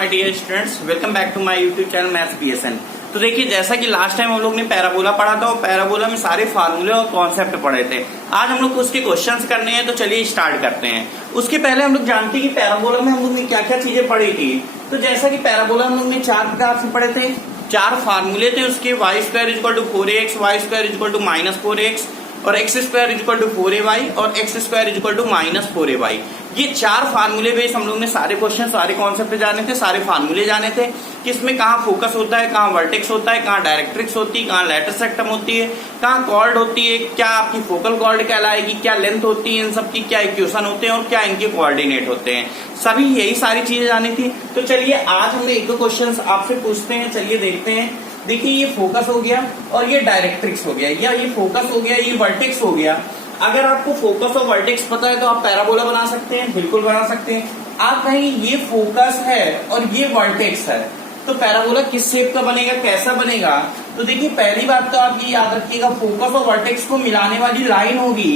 My dear students, welcome back to my YouTube channel maths BSN. तो देखिए, जैसा कि लास्ट टाइम हम लोग ने पैराबोला पढ़ा था और पैराबोला में सारे फार्मूले और कॉन्सेप्ट पढ़े थे। आज हम लोग को उसके क्वेश्चंस करने हैं, तो चलिए स्टार्ट करते हैं। उसके पहले हम लोग जानते हैं कि पैराबोला में हम लोग ने क्या क्या चीजें पढ़ी थी। तो जैसा कि पैराबोला हम लोग ने 4 प्रकार से पढ़े थे, 4 फार्मूले थे उसके। Y square equal to 4x, y square equal to -4x और x square equal to 4ay और x square equal to -4ay। ये 4 फार्मूले बेस हम लोग ने सारे क्वेश्चन, सारे कॉन्सेप्ट जाने थे, सारे फार्मूले जाने थे कि इसमें कहाँ फोकस होता है, कहाँ वर्टेक्स होता है, कहाँ डायरेक्ट्रिक्स होती है, कहाँ लैटिस रेक्टम होती है, कहाँ कॉर्ड होती है, क्या आपकी फोकल कॉर्ड कहलाएगी, क्या लेंथ होती है इन सब की, क्या इक्वेशन होते हैं और क्या इनके कोऑर्डिनेट होते हैं। सभी यही सारी चीजें जानी थी। तो चलिए आज हम एक दो क्वेश्चन आपसे पूछते हैं, चलिए देखते हैं। देखिए, ये फोकस हो गया और ये डायरेक्ट्रिक्स हो गया, या ये फोकस हो गया, ये वर्टेक्स हो गया। अगर आपको फोकस और वर्टेक्स पता है तो आप पैराबोला बना सकते हैं, बिल्कुल बना सकते हैं। आप कहीं ये फोकस है और ये वर्टेक्स है तो पैराबोला किस शेप का बनेगा, कैसा बनेगा। तो देखिए, पहली बात तो आप ये याद रखिएगा, फोकस और वर्टेक्स को मिलाने वाली लाइन होगी,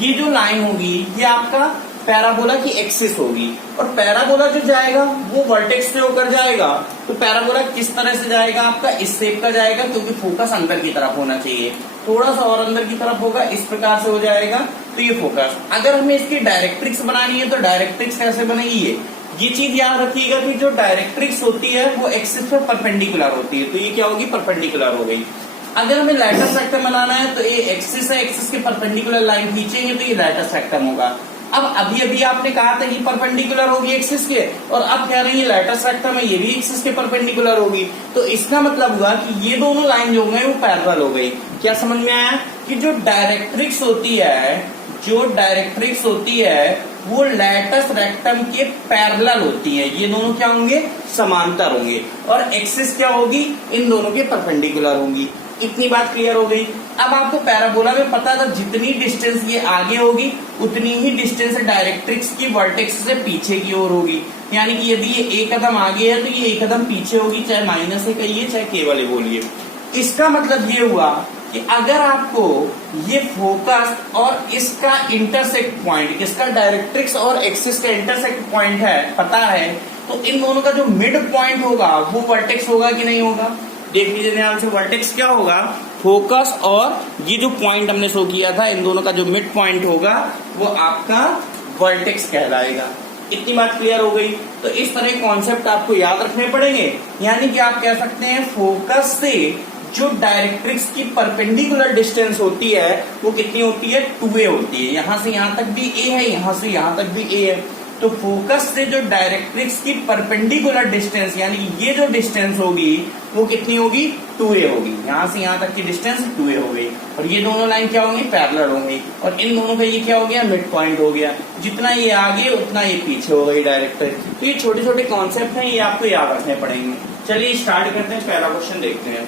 ये जो लाइन होगी ये आपका पैराबोला की एक्सिस होगी। और पैराबोला जो जाएगा वो वर्टेक्स से होकर जाएगा। तो पैराबोला किस तरह से जाएगा, आपका इस शेप का जाएगा, क्योंकि फोकस अंदर की तरफ होना चाहिए। थोड़ा सा और अंदर की तरफ होगा, इस प्रकार से हो जाएगा। तो ये फोकस। अगर हमें इसकी डायरेक्ट्रिक्स बनानी है तो डायरेक्ट्रिक्स कैसे बनेगी, ये चीज याद रखिएगा कि जो डायरेक्ट्रिक्स होती है वो एक्सिस पर परपेंडिकुलर होती है। तो ये क्या होगी, परपेंडिकुलर हो गई। अगर हमें लैटिस रेक्टम बनाना है तो ये एक्सिस है, एक्सिस के परपेंडिकुलर लाइन खींचेंगे तो ये लैटिस रेक्टम होगा। अब अभी आपने कहा था कि परपेंडिकुलर होगी एक्सिस के, और अब कह रहे हैं लैटिस रेक्टम है, ये भी एक्सिस के परपेंडिकुलर होगी। तो इसका मतलब हुआ कि ये दोनों लाइन जो है वो पैरेलल हो गई। क्या समझ में आया कि जो डायरेक्ट्रिक्स होती है वो लैटिस रेक्टम के पैरेलल होती है। ये दोनों क्या होंगे, समांतर होंगे। और एक्सिस क्या होगी, इन दोनों के परपेंडिकुलर होंगी। इतनी बात क्लियर हो गई। अब आपको पैराबोला में पता था जितनी डिस्टेंस ये आगे होगी उतनी ही डिस्टेंस डायरेक्ट्रिक्स की वर्टेक्स से पीछे की ओर होगी। यानी कि यदि ये एक कदम आगे है तो ये एक कदम पीछे होगी, चाहे माइनस है कहिए चाहे केवल है बोलिए। इसका मतलब ये हुआ कि अगर आपको ये फोकस और इसका इंटरसेक्ट पॉइंट, किसका, डायरेक्ट्रिक्स और एक्सिस का इंटरसेक्ट पॉइंट है, पता है, तो इन दोनों का जो मिड पॉइंट होगा वो वर्टेक्स होगा कि नहीं होगा। देख लीजिए ध्यान से, वर्टेक्स क्या होगा, फोकस और ये जो पॉइंट हमने शो किया था, इन दोनों का जो मिड पॉइंट होगा वो आपका वर्टेक्स कहलाएगा। इतनी बात क्लियर हो गई। तो इस तरह कॉन्सेप्ट आपको याद रखने पड़ेंगे। यानी कि आप कह सकते हैं फोकस से जो डायरेक्ट्रिक्स की परपेंडिकुलर डिस्टेंस होती है वो कितनी होती है, 2a होती है। यहां से यहां तक भी a है, यहां से यहां तक भी a है। तो फोकस से जो डायरेक्ट्रिक्स की परपेंडिकुलर डिस्टेंस, यानी ये जो डिस्टेंस होगी वो कितनी होगी, 2a होगी। यहां से यहां तक की डिस्टेंस 2a हो गई। और ये दोनों लाइन क्या होंगी, पैरेलल होंगी। और इन दोनों का ये क्या हो गया, मिड पॉइंट हो गया। जितना ये आगे उतना ये पीछे हो गई डायरेक्ट्रिक्स। तो ये छोटे छोटे कॉन्सेप्ट हैं, ये आपको याद रखने पड़ेंगे। चलिए स्टार्ट करते हैं, पहला क्वेश्चन देखते हैं।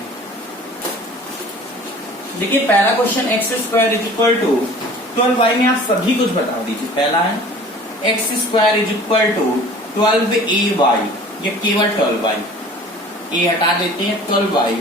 देखिए, पहला question x square is equal to 12y में आप सभी कुछ बता दीजिए। पहला है x square is equal to 12ay, ये केवल 12y, ए हटा देते हैं, 12y।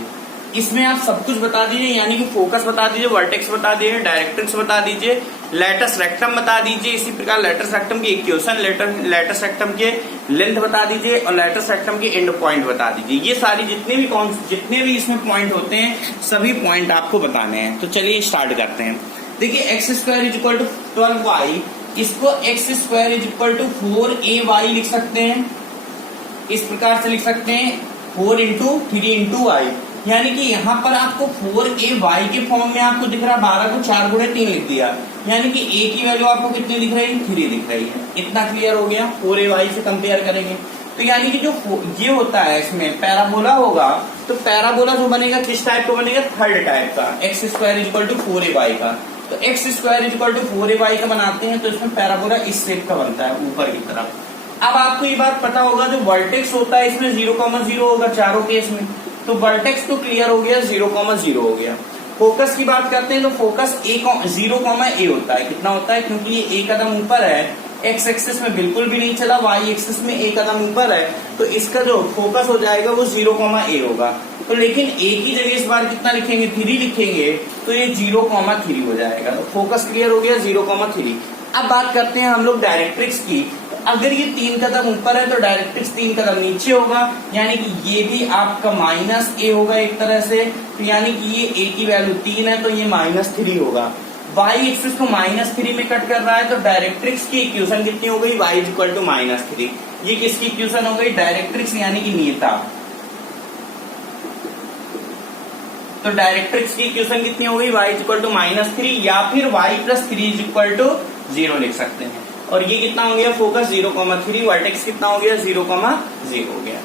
इसमें आप सब कुछ बता दीजिए, यानी कि फोकस बता दीजिए, वर्टेक्स बता दीजिए, डायरेक्ट्रिक्स बता दीजिए, लैटिस रेक्टम बता दीजिए। इसी प्रकार लैटिस रेक्टम की इक्वेशन, लैटिस रेक्टम के लेंथ बता दीजिए और लैटिस रेक्टम के एंड पॉइंट बता दीजिए। ये सारी जितने भी इसमें पॉइंट होते हैं सभी पॉइंट आपको बताने हैं। तो चलिए स्टार्ट करते हैं। देखिए, x square is equal to 12y, इसको x square is equal to 4ay लिख सकते हैं। इस प्रकार से लिख सकते हैं 4 इंटू 3 इंटू आई। यानी कि यहाँ पर आपको 4ay के फॉर्म में आपको दिख रहा है, 12 को 4 गुणे 3 लिख दिया। यानी कि a की वैल्यू आपको कितनी दिख रही है, 3 दिख रही है। इतना क्लियर हो गया। 4ay से कंपेयर करेंगे तो यानी कि जो ये होता है इसमें पैराबोला होगा, तो पैराबोला जो बनेगा किस टाइप का बनेगा, थर्ड टाइप का, x square equal to 4ay का। तो x square equal to 4ay का बनाते हैं तो इसमें पैराबोला इस शेप का बनता है, ऊपर की तरफ। अब आपको ये बात पता होगा जो वर्टेक्स होता है इसमें 0,0 होगा चारों केस में। तो वर्टेक्स तो क्लियर हो गया, 0,0 हो गया। फोकस की बात करते हैं तो फोकस 0,a होता है। कितना होता है, क्योंकि ये एक कदम ऊपर है, एक्स एक्सिस में बिल्कुल भी नहीं चला, वाई एक्सिस में एक कदम ऊपर है, तो इसका जो फोकस हो जाएगा वो 0,a होगा। तो लेकिन a की जगह इस बार कितना लिखेंगे, 3 लिखेंगे, तो ये 0,3 हो जाएगा। तो फोकस क्लियर हो गया, 0,3। अब बात करते हैं हम लोग डायरेक्ट्रिक्स की। अगर ये 3 कदम ऊपर है तो डायरेक्ट्रिक्स 3 कदम नीचे होगा, यानी कि ये भी आपका -a होगा एक तरह से। तो यानी कि ये a की वैल्यू 3 है तो ये -3 होगा। y एक्सिस को -3 में कट कर रहा है तो डायरेक्ट्रिक्स की इक्वेशन कितनी हो गई, y इक्वल टू -3। ये किसकी इक्वेशन हो गई, डायरेक्ट्रिक्स यानी कि नियता। तो डायरेक्ट्रिक्स की इक्वेशन कितनी हो गई, y इक्वल टू -3 या फिर y + 3 इक्वल टू 0 लिख सकते हैं। और ये कितना हो गया, फोकस 0,3, वर्टेक्स कितना हो गया, 0,0 हो गया।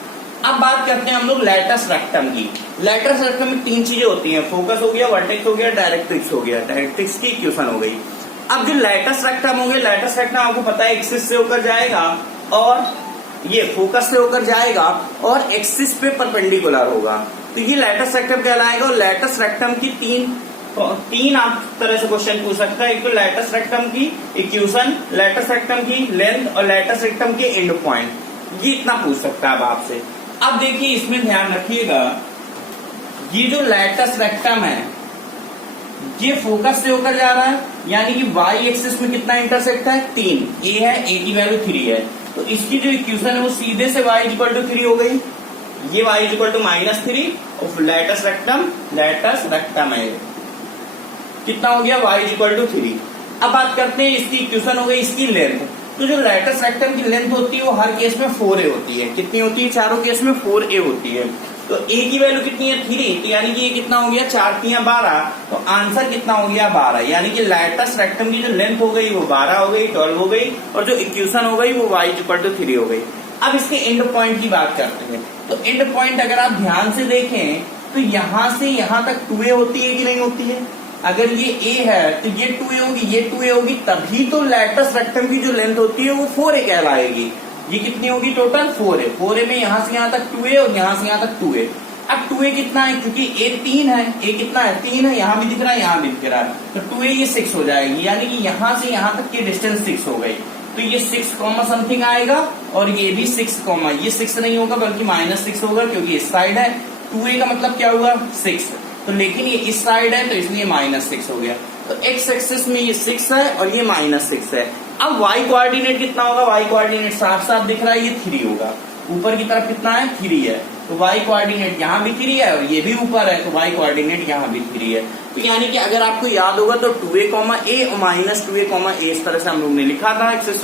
अब बात करते हैं हम लोग लैटस रेक्टम की। लैटस रेक्टम में 3 चीजें होती हैं, फोकस हो गया, वर्टेक्स हो गया, डायरेक्ट्रिक्स हो गया। डायरेक्ट्रिक्स की इक्वेशन हो गई। अब जो लैटस रेक्टम हो गया, लैटस रेक्टम आपको पता है एक्सिस से होकर जाएगा और ये फोकस से होकर जाएगा और एक्सिस पे परपेंडिकुलर होगा, तो ये लैटस रेक्टम कहलाएगा। और लैटस रेक्टम की तीन आप तरह से क्वेश्चन पूछ सकता है। एक तो लैटस रेक्टम की इक्वेशन, लैटस रेक्टम की लेंथ और लैटस रेक्टम के एंड पॉइंट, ये इतना पूछ सकता है अब आपसे। अब देखिए इसमें ध्यान रखिएगा, ये जो लैटस रेक्टम है ये फोकस से होकर जा रहा है, यानी कि y एक्सिस में कितना इंटरसेक्ट है, 3, a है, a की वैल्यू 3 है, तो इसकी जो इक्वेशन है वो सीधे से y इक्वल टू 3 हो गई। ये y इक्वल टू -3 और लैटस रेक्टम है, कितना हो गया, y इक्वल टू 3। अब बात करते हैं इसकी इक्वेशन हो गई इसकी लेंथ। तो जो लैटस रेक्टम की लेंथ होती है वो हर केस में 4a होती है। कितनी होती है, चारों केस में 4a होती है। तो a की वैल्यू कितनी है, 3, तो यानी कि ये कितना हो गया, 4 × 12, तो आंसर कितना हो गया, 12। यानी कि लैटस रेक्टम की जो लेंथ हो गई वो 12 हो गई, 12 हो गई, और जो इक्वेशन हो गई वो y इक्वल टू 3 हो गई। अब इसके एंड पॉइंट की बात करते हैं। तो एंड पॉइंट अगर आप ध्यान से देखें तो यहां से यहां तक 2a होती है कि नहीं होती है। अगर ये a है तो ये 2a होगी, ये 2a होगी, तभी तो लैटस रेक्टम की जो लेंथ होती है वो 4a कहलाएगी। ये कितनी होगी, टोटल 4a। 4a में यहां से यहां तक 2a और यहां से यहां तक 2a। अब 2a कितना है, क्योंकि a 3 है, a कितना है, 3 है, यहां भी दिख रहा है, यहां भी दिख रहा है, तो 2a ये 6 हो जाएगी। यानी कि यहां से यहां तक की डिस्टेंस 6 हो गई। तो ये 6 समथिंग आएगा और ये भी 6, ये 6 नहीं होगा बल्कि -6 होगा, क्योंकि इस साइड है। 2a का मतलब क्या हुआ, 6, तो लेकिन ये इस साइड है तो इसलिए -6 हो गया। तो x एक्सिस में ये 6 है और ये -6 है। अब y कोऑर्डिनेट कितना होगा, y कोऑर्डिनेट साफ साफ दिख रहा है, ये 3 होगा। ऊपर की तरफ कितना है, 3 है, तो y कोऑर्डिनेट यहाँ भी 3 है और ये भी ऊपर है, तो y कोऑर्डिनेट यहाँ भी 3 है। तो यानी कि अगर आपको याद होगा तो 2a, a और -2a, a इस तरह से हम लोग ने लिखा था x²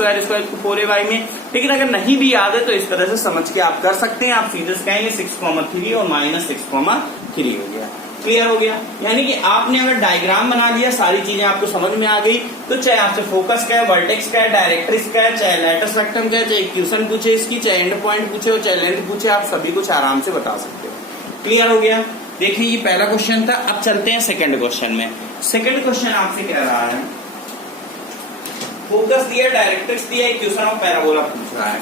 4ay में। लेकिन अगर नहीं भी याद है तो इस तरह से समझ के आप कर सकते हैं। आप सीधे से कहेंगे 6,3 और -6,3 हो गया। क्लियर हो गया। यानी कि आपने अगर डायग्राम बना लिया, सारी चीजें आपको समझ में आ गई, तो चाहे आपसे फोकस का है, वर्टेक्स का है, डायरेक्ट्रिक्स का है, चाहे लैटस रेक्टम का है, चाहे इक्वेशन पूछे इसकी, चाहे एंड पॉइंट पूछे और चाहे लेंथ पूछे, आप सभी कुछ आराम से बता सकते हो। क्लियर हो गया। देखिए ये पहला क्वेश्चन था। अब चलते हैं सेकंड क्वेश्चन में। सेकंड क्वेश्चन आपसे कह रहा है, फोकस दिया, डायरेक्ट्रिक्स दिया, इक्वेशन ऑफ पैराबोला पूछ रहा है।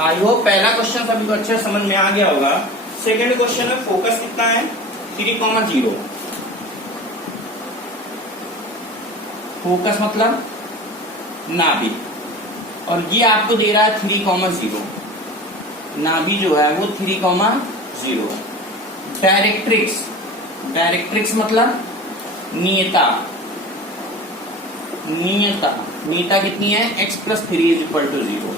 आई होप पहला क्वेश्चन सभी को अच्छे समझ में आ गया होगा। सेकंड क्वेश्चन में फोकस कितना है, 3,0। फोकस मतलब नाभि, और ये आपको दे रहा है 3,0। नाभि जो है वो 3,0। डायरेक्ट्रिक्स मतलब नियता कितनी है, x + 3 = 0।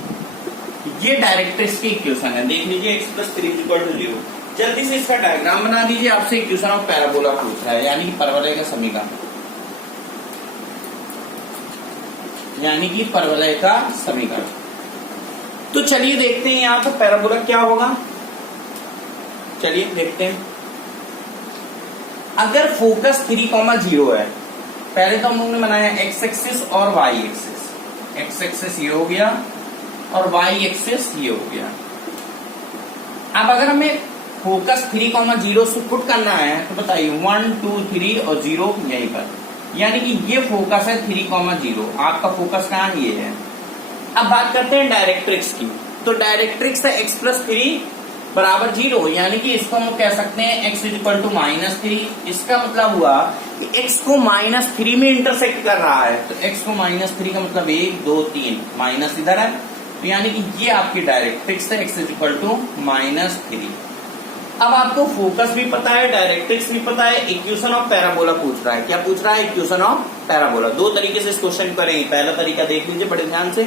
ये डायरेक्ट्रिक्स की इक्वेशन है, देख लीजिए x + 3 = 0। जल्दी से इसका डायग्राम बना दीजिए। आपसे इक्वेशन ऑफ पैराबोला पूछ रहा है, यानी कि परवलय का समीकरण, तो चलिए देखते हैं यहाँ पर पैराबोला क्या होगा। चलिए देखते हैं। अगर फोकस 3,0 है, पहले तो हम लोगों ने बनाया x एक्सिस और y एक्सिस। x एक्सिस ये हो गया और y एक्सिस ये हो गया। अब अगर हमें फोकस 3,0 से पुट करना है तो बताइए 1, 2, 3 और 0 यहीं पर, यानी कि ये फोकस है 3,0। आपका फोकस कहाँ, ये है। अब बात करते हैं डायरेक्ट्रिक्स की। तो डायरेक्ट्रिक्स है x + 3 = 0, यानी कि इसको हम कह सकते हैं x = -3। इसका मतलब हुआ कि x को -3 में इंटरसेक्ट कर रहा है, तो x को -3 का मतलब 1, 2, 3, माइनस इधर है, तो यानी कि ये आपकी डायरेक्ट्रिक्स है, x = -3। अब आपको फोकस भी पता है, डायरेक्ट्रिक्स भी पता है, इक्वेशन ऑफ पैराबोला पूछ रहा है। क्या पूछ रहा है? Equation of parabola. दो तरीके से इस क्वेश्चन करेंगे। पहला तरीका देख लीजिए बड़े ध्यान से।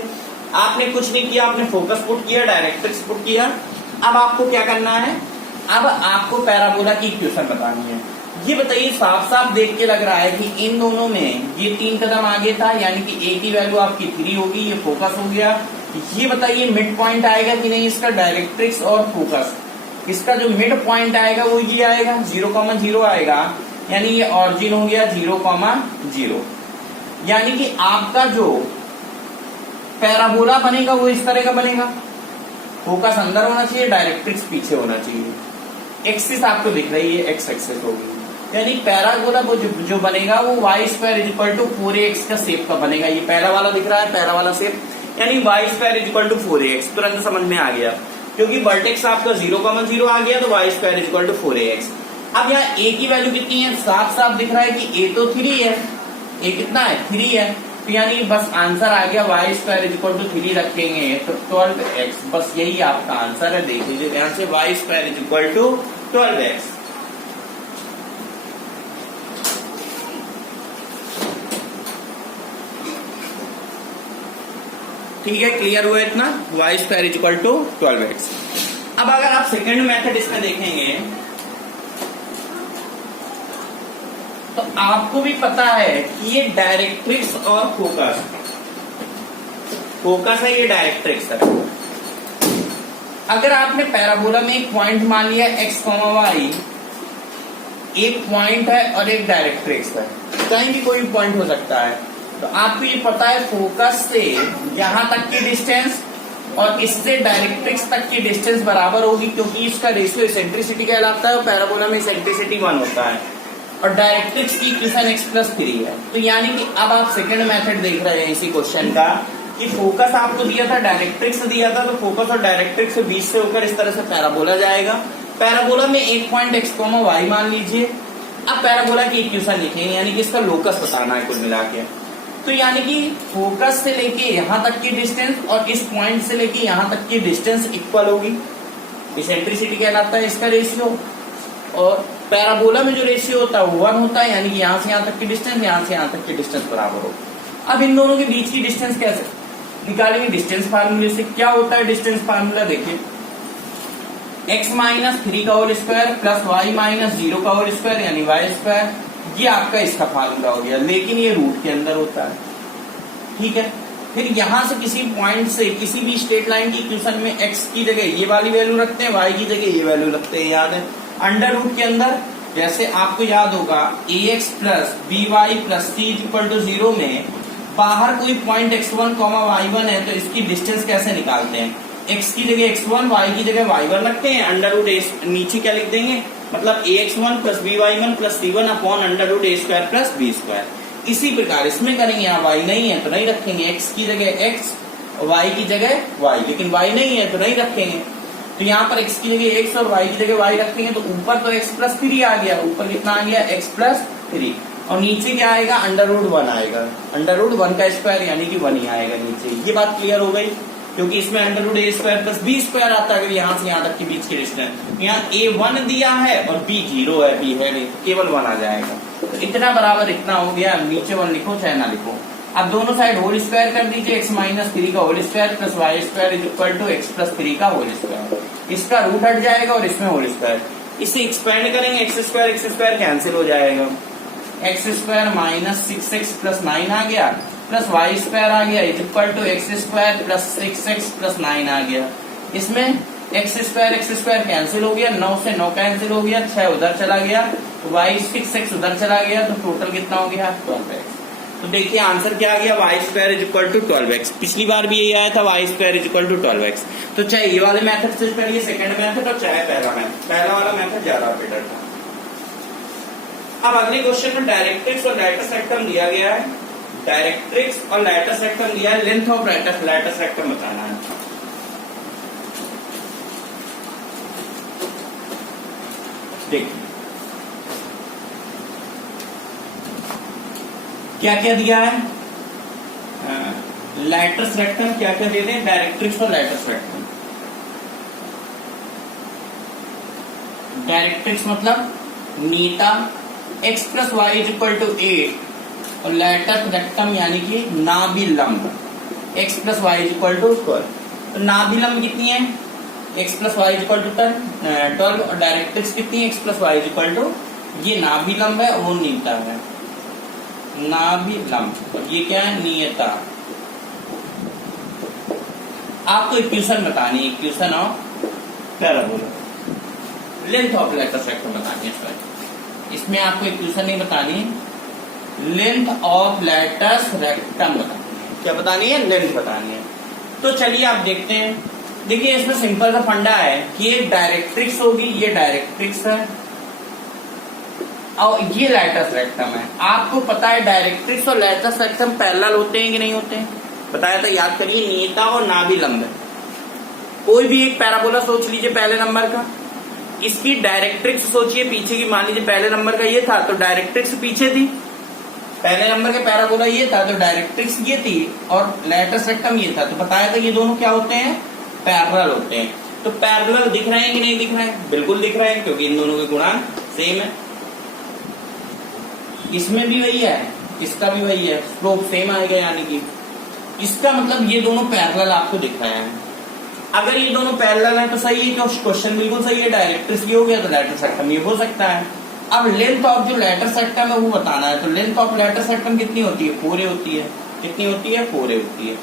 आपने कुछ नहीं किया, आपने फोकस पुट किया, डायरेक्ट्रिक्स पुट किया। अब आपको क्या करना है? अब आपको पैराबोला की इक्वेशन बतानी है। ये बताइए, साफ साफ देख के लग रहा है कि इन दोनों में ये 3 कदम आगे था, यानी कि ए की वैल्यू आपकी 3 होगी, ये फोकस हो गया। ये बताइए मिड पॉइंट आएगा कि नहीं इसका, डायरेक्ट्रिक्स और फोकस, इसका जो मिड पॉइंट आएगा वो ये आएगा 0,0 आएगा, यानी ये ऑरिजिन हो गया 0,0। यानी कि आपका जो पैराबोला बनेगा वो इस तरह का बनेगा। फोकस अंदर होना चाहिए, डायरेक्ट्रिक्स पीछे होना चाहिए। एक्सिस आपको दिख रही है, एक्स एक्सिस होगी। यानी पैराबोला वो जो बनेगा वो y² = 4ax का शेप का बनेगा। ये पहला वाला दिख रहा है, पहला वाला शेप, यानी y² = 4ax। तुरंत समझ में आ गया, क्योंकि वर्टेक्स आपका 0,0 आ गया, तो y² = 4ax। अब यहाँ a की वैल्यू कितनी है? साफ साफ दिख रहा है कि a तो 3 है। a कितना है? 3 है। तो यानी बस आंसर आ गया, y² = 3 रखेंगे तो 12x। बस यही आपका आंसर है। देख लीजिए ध्यान से, y² = 12x। ठीक है, क्लियर हुआ इतना? y² = 12x। अब अगर आप सेकंड मेथड इसमें देखेंगे तो आपको भी पता है कि ये डायरेक्ट्रिक्स और फोकस है, ये डायरेक्ट्रिक्स है। अगर आपने पैराबोला में एक पॉइंट मान लिया x, y, एक पॉइंट है और एक डायरेक्ट्रिक्स है, कहीं भी कोई पॉइंट हो सकता है, तो आपको ये पता है फोकस से यहां तक की डिस्टेंस और इससे डायरेक्ट्रिक्स तक की डिस्टेंस बराबर होगी, क्योंकि इसका रेशियो इसेंट्रिसिटी कहलाता है और पैराबोला में इसेंट्रिसिटी 1 होता है, और डायरेक्ट्रिक्स की इक्वेशन x+3 है। तो यानी कि अब आप सेकंड मेथड देख रहे हैं इसी क्वेश्चन का, कि फोकस आपको दिया था, डायरेक्ट्रिक्स दिया था, तो फोकस और डायरेक्ट्रिक्स के बीच से होकर इस तरह से पैराबोला जाएगा। पैराबोला में एक पॉइंट x, y मान लीजिए। अब पैराबोला की इक्वेशन लिखेंगे, यानी कि इसका लोकस बताना है कुल मिला के। तो यानी कि फोकस से लेके यहां तक की डिस्टेंस और इस पॉइंट से लेके यहां तक की डिस्टेंस इक्वल होगी, इसेंट्रिसिटी कहलाता है इसका रेशियो। और पैराबोला में जो रेशियो होता है वो 1 होता है, यानी कि यहां से यहां तक की डिस्टेंस, यहां से यहां तक की डिस्टेंस बराबर हो। अब इन दोनों के बीच की डिस्टेंस कैसे निकालेंगे? डिस्टेंस फार्मूले से। क्या होता है डिस्टेंस फार्मूला? देखिए, x - 3 का होल स्क्वायर प्लस y - 0 का होल स्क्वायर, यानी y², ये आपका इसका फार्मूला हो गया। लेकिन ये रूट के अंदर होता है, ठीक है। फिर यहां से किसी पॉइंट से किसी भी स्ट्रेट लाइन की इक्वेशन में x की जगह ये वाली वैल्यू रखते हैं, y की जगह ये वैल्यू रखते हैं, याद है। अंडर रूट के अंदर जैसे आपको याद होगा ax + by + c = 0 में बाहर कोई पॉइंट x1, y1 है, तो इसकी डिस्टेंस कैसे निकालते हैं? x की जगह x1, y की जगह y1 रखते हैं, अंडर रूट नीचे क्या लिख देंगे, मतलब ax1 + by1 + c1 upon under root a² + b²। इसी प्रकार इसमें करेंगे। यहाँ y नहीं है तो नहीं रखेंगे, x की जगह x, y की जगह y, लेकिन y नहीं है तो नहीं रखेंगे। तो यहाँ पर x की जगह x और y की जगह y रखेंगे, तो ऊपर तो x+3 आ गया, ऊपर कितना आ गया? x+3, और नीचे क्या आएगा? अंडर रूट 1 आएगा, अंडर रूट 1 का स्क्वायर, यानी कि 1 ही आएगा नीचे। ये बात क्लियर हो गई, क्योंकि इसमें अंडर रूट a² + b² आता है, यहाँ से यहाँ तक के बीच की डिस्टेंस। यहाँ a 1 दिया है और b 0 है, b है नहीं, तो केवल 1 आ जाएगा। तो इतना बराबर इतना हो गया, नीचे 1 लिखो चाहे ना लिखो। अब दोनों साइड होल स्क्वायर कर दीजिए, x - 3 का whole square plus y² = x+3 का होल स्क्वायर। इसका रूट हट जाएगा और इसमें होल स्क्वायर, इसे एक्सपेंड करेंगे, x² कैंसिल हो जाएगा, x² - 6x + 9 आ गया, प्लस y² आ गया = x² + 6x + 9 आ गया। इसमें x² कैंसिल हो गया, 9 से 9 कैंसिल हो गया, 6 उधर चला गया, y6x उधर चला गया, तो टोटल कितना हो गया? 12x। तो देखिए आंसर क्या आ गया? y² = 12x। पिछली बार भी यही आया था, y² = 12x। तो चाहे ये वाले मेथड से करिए सेकंड मेथड, और चाहे पहला वाला मेथड ज्यादा बेटर था। अब अगले क्वेश्चन में डायरेक्ट्रिक्स और लाइटर सेक्टम दिया गया है, डायरेक्ट्रिक्स और लाइटर सेक्टम दिया है, लेंथ ऑफ लाइटर सेक्टम बताना है। देखिए क्या क्या दिया है, लाइटर सेक्टम क्या क्या दे दें, डायरेक्ट्रिक्स और लाइटर सेक्टम। डायरेक्ट्रिक्स मतलब नीता, x plus y is equal to 8 और लेटस रेक्टम यानी कि नाभिलंब x plus y is equal to 12। तो नाभिलंब कितनी है, x plus y is equal to 12 और डायरेक्ट्रिक्स कितनी है, x plus y is equal to, ये नाभिलंब है वो नीता है, नाभिलंब और ये क्या है, नियता। आपको इक्वेशन बतानी है, equation of parabola, length of latus rectum बतानी है। इसमें आपको इक्वेशन नहीं बतानी, लेंथ ऑफ लेटस रेक्टम बतानी है। क्या बतानी है, लेंथ बतानी है। तो चलिए आप देखते हैं। देखिए इसमें सिंपल सा फंडा है कि ये डायरेक्ट्रिक्स होगी, ये डायरेक्ट्रिक्स है और ये लेटस रेक्टम है। आपको पता है डायरेक्ट्रिक्स और लेटस रेक्टम पैरेलल होते हैं कि नहीं होते हैं, बताया तो याद करिए, नियता और नाभिलंब। कोई भी एक पैराबोला सोच लीजिए पहले नंबर का, इसकी डायरेक्ट्रिक्स सोचिए पीछे की, मान लीजिए पहले नंबर का ये था तो डायरेक्ट्रिक्स पीछे थी, पहले नंबर के पैराबोला ये था तो डायरेक्ट्रिक्स ये थी और लेटस रेक्टम ये था। तो बताया था ये दोनों क्या होते हैं, पैरेलल होते हैं। तो पैरेलल दिख रहे हैं कि नहीं दिख रहे हैं, बिल्कुल दिख रहे हैं क्योंकि इन दोनों के गुणांक सेम है। इसमें भी वही है, इसका भी वही है, स्लोप सेम आएगा, यानी कि इसका मतलब ये दोनों पैरेलल आपको दिख रहे हैं। अगर ये दोनों पैरेलल हैं तो सही है, तो क्वेश्चन बिल्कुल सही है, डायरेक्ट्रिक्स ये हो गया तो लेटस रेक्टम ये हो सकता है। अब लेंथ ऑफ जो लेटस रेक्टम है वो बताना है। तो लेंथ ऑफ लेटस रेक्टम कितनी होती है, 4a होती है। कितनी होती है, 4a होती है।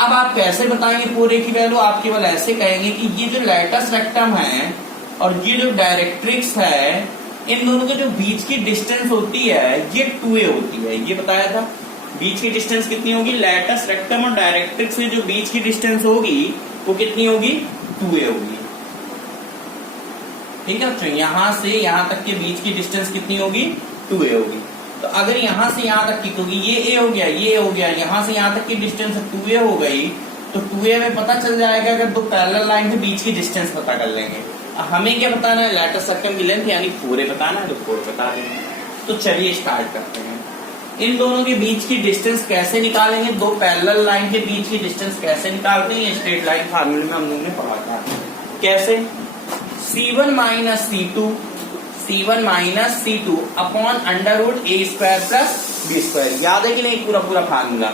अब आप कैसे बताएंगे 4a की वैल्यू, आप केवल ऐसे कहेंगे कि ये जो लेटस रेक्टम है और ये जो डायरेक्ट्रिक्स है, इन दोनों के जो बीच की डिस्टेंस होती है ये 2a होती है। ये बताया था बीच की डिस्टेंस कितनी होगी, लेटस रेक्टम और डायरेक्ट्रिक्स से जो बीच की डिस्टेंस होगी वो कितनी होगी, 2a होगी। ठीक है, तो यहां से यहां तक के बीच की डिस्टेंस कितनी होगी, 2a होगी। तो अगर यहां से यहां तक की, क्योंकि ये a हो गया, ये हो गया, यहां से यहां तक की डिस्टेंस 2a हो गई, तो 2a में पता चल जाएगा अगर दो पैरेलल लाइन के बीच की डिस्टेंस पता कर लेंगे। हमें क्या बताना है, लेटस रेक्टम की लेंथ यानी 4a बताना है, तो 4 बता देंगे। तो चलिए स्टार्ट करते हैं। इन दोनों के बीच की डिस्टेंस कैसे निकालेंगे, दो पैरेलल लाइन के बीच की डिस्टेंस कैसे निकालते हैं, स्ट्रेट लाइन फार्मूले में हम लोगों ने पढ़ा था। कैसे, C1 minus C2 upon under root a square plus b square. याद है कि नहीं पूरा पूरा फार्मूला।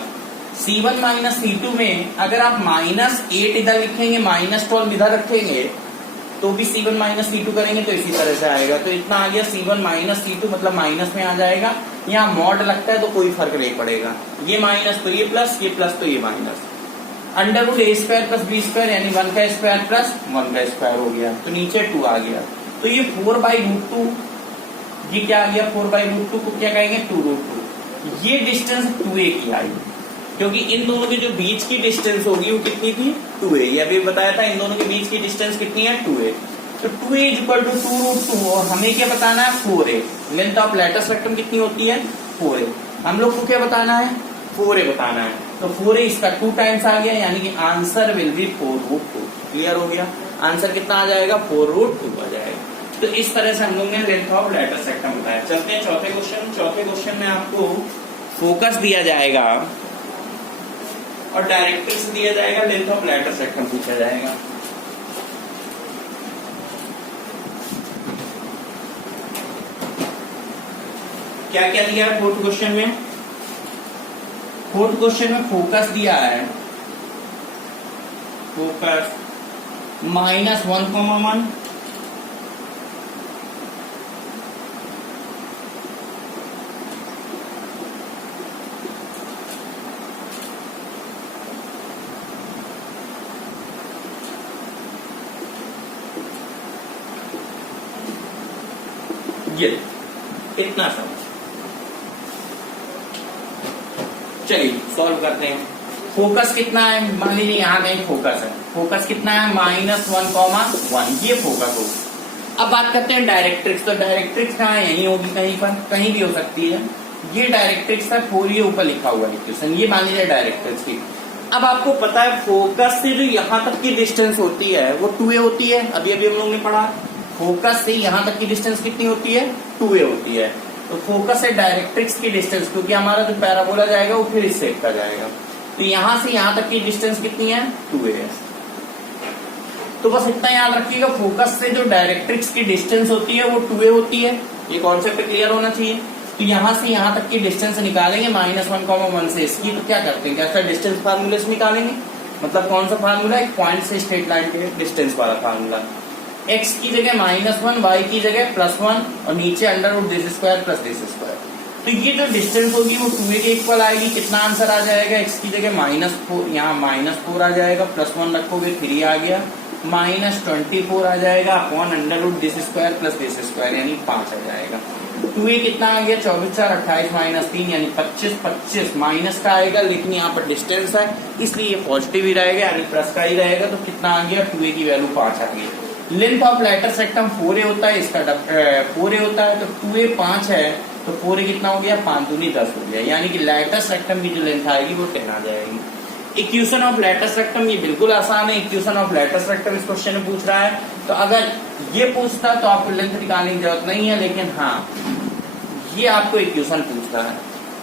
C1 माइनस C2 में अगर आप -8 इधर लिखेंगे, -12 इधर रखेंगे तो भी C1 माइनस C2 करेंगे तो इसी तरह से आएगा। तो इतना आ गया C1 माइनस C2, मतलब माइनस में आ जाएगा। यहाँ मॉड लगता है तो कोई फर्क नहीं पड़ेगा, ये माइनस तो ये प्लस, ये प्लस तो ये minus. Under root a square plus b square यानी 1 का स्क्वायर प्लस 1 का स्क्वायर हो गया, तो नीचे 2 आ गया। तो ये 4/√2, ये क्या आ गया, 4/√2 को क्या कहेंगे, 2√2। ये डिस्टेंस 2a की आई, क्योंकि इन दोनों के जो बीच की डिस्टेंस होगी वो कितनी थी, 2a। ये अभी बताया था इन दोनों के बीच की डिस्टेंस कितनी है, 2a। तो 2a इज इक्वल टू 2√2 और हमें क्या बताना है, 4a। Length of latus rectum कितनी होती है, 4a। हम लोग को क्या बताना है, 4a बताना है। तो 4a इसका 2 टाइम्स आ गया, यानी कि आंसर विल बी 4√2। क्लियर हो गया, आंसर कितना आ जाएगा, 4√2 आ जाएगा। तो इस तरह से हम लोग ने लेंथ ऑफ लेटस रेक्टम बताया। चलते हैं चौथे क्वेश्चन। चौथे क्वेश्चन में आपको फोकस दिया जाएगा और डायरेक्ट्रिक्स दिया जाएगा, लेंथ ऑफ लेटस रेक्टम पूछा जाएगा। क्या क्या दिया है फोर्थ क्वेश्चन में, फोर्थ क्वेश्चन में फोकस दिया है, फोकस -1,1 ये इतना समझ। चलिए सॉल्व करते हैं। फोकस कितना है, मान लीजिए यहाँ नहीं फोकस है, फोकस कितना है, -1,1, ये फोकस होगा। अब बात करते हैं डायरेक्ट्रिक्स। तो डायरेक्ट्रिक्स कहाँ है, यही होगी, कहीं पर, कहीं भी हो सकती है। ये डायरेक्ट्रिक्स है, 4 ये ऊपर लिखा हुआ है इक्वेशन, ये मान लीजिए डायरेक्ट्रिक्स की। अब आपको पता है फोकस से जो यहाँ तक की डिस्टेंस होती है वो 2a होती है। अभी अभी हम लोग ने पढ़ा, फोकस से यहाँ तक की डिस्टेंस कितनी होती है, 2a होती है। तो फोकस से डायरेक्ट्रिक्स की डिस्टेंस, क्योंकि हमारा जो पैराबोला जाएगा वो फिर इस शेप का जाएगा, तो यहां से यहां तक की डिस्टेंस कितनी है, 2a है। तो बस इतना याद रखिएगा, फोकस से जो डायरेक्ट्रिक्स की डिस्टेंस होती है वो 2a होती है, ये कॉन्सेप्ट क्लियर होना चाहिए। तो यहाँ से यहाँ तक की डिस्टेंस निकालेंगे -1,1 से इसकी, तो क्या करते हैं, कैसा डिस्टेंस फार्मूले से निकालेंगे, मतलब कौन सा फार्मूला, एक पॉइंट से स्ट्रेट लाइन के डिस्टेंस वाला फार्मूला। x की जगह -1, y की जगह +1 और नीचे √2² + d²। तो ये जो डिस्टेंस होगी वो 2a के इक्वल आएगी। कितना आंसर आ जाएगा, x की जगह -4, यहाँ -4 आ जाएगा, +1 रखोगे 3 आ गया, -24 आ जाएगा अपॉन √2² + d², यानी 5 आ जाएगा। 2a कितना आ गया, 24 4 28 -3 यानी 25, 25 माइनस का आएगा, लेकिन यहाँ पर डिस्टेंस है इसलिए ये पॉजिटिव ही रहेगा, यानी प्लस का ही रहेगा। तो कितना आ गया, 2a की वैल्यू 5 आ गई। लेंथ ऑफ लेटर सेक्टम 4a होता है, इसका 4a होता है, तो 2a 5 है, तो 4a कितना हो गया, 5 दूनी 10 हो गया, यानी कि लेटर सेक्टम की जो लेंथ आएगी वो 10 आ जाएगी। इक्वेशन ऑफ लेटर सेक्टम ये बिल्कुल आसान है, इक्वेशन ऑफ लेटर सेक्टम इस क्वेश्चन में पूछ रहा है। तो अगर ये पूछता तो आपको लेंथ निकालने की जरूरत नहीं है, लेकिन हाँ ये आपको इक्वेशन पूछ रहा है,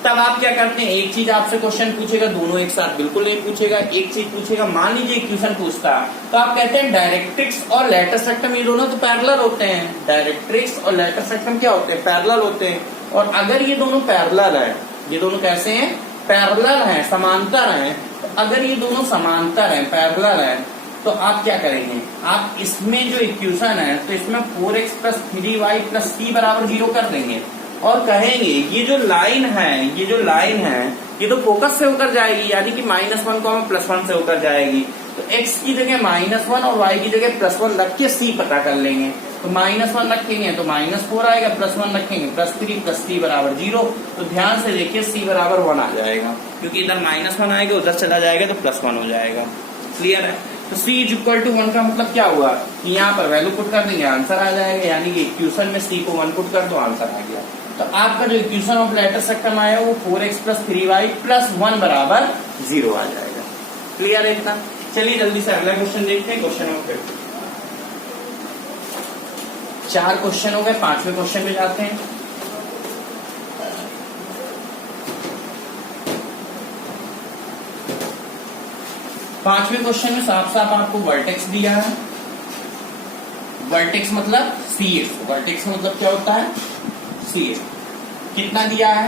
तब आप क्या करते हैं, एक चीज आपसे क्वेश्चन पूछेगा, दोनों एक साथ बिल्कुल नहीं पूछेगा, एक चीज पूछेगा। मान लीजिए इक्वेशन पूछता है तो आप कहते हैं डायरेक्ट्रिक्स और लेटर सेक्टम ये दोनों तो पैरेलल होते हैं, डायरेक्ट्रिक्स और लेटर सेक्टम क्या होते हैं, पैरेलल होते हैं। और अगर ये दोनों पैरेलल है, ये दोनों कैसे हैं, पैरेलल हैं, समांतर हैं, तो अगर ये दोनों समांतर हैं, पैरेलल हैं, तो आप क्या करेंगे, आप इसमें जो इक्वेशन है तो इसमें 4x + 3y + c = 0 कर देंगे और कहेंगे ये जो लाइन है, ये जो लाइन है ये तो फोकस से होकर जाएगी, यानी कि -1, +1 से होकर जाएगी। तो x की जगह -1 और y की जगह +1 रख के c पता कर लेंगे। तो -1 रखेंगे तो -4 आएगा, +1 रखेंगे +3 + c = 0। तो ध्यान से देखिए c = 1 आ जाएगा, क्योंकि इधर -1 आएगा, उधर चला जाएगा तो +1 हो जाएगा। क्लियर है। तो c = 1 का मतलब क्या हुआ कि यहाँ पर वैल्यू पुट कर देंगे, आंसर आ जाएगा, यानी कि इक्वेशन में c को 1 पुट कर दो, आंसर आ गया। तो आपका जो इक्वेशन ऑफ लेटर सेक्टम आया वो 4x + 3y + 1 = 0 आ जाएगा। क्लियर है इतना। चलिए जल्दी से अगला क्वेश्चन देखते हैं। क्वेश्चन नंबर 4 क्वेश्चन हो गए, 5वें क्वेश्चन में जाते हैं। पांचवें क्वेश्चन में साफ साफ आपको वर्टेक्स दिया है। वर्टेक्स मतलब CX, वर्टेक्स मतलब क्या होता है, CX। कितना दिया है,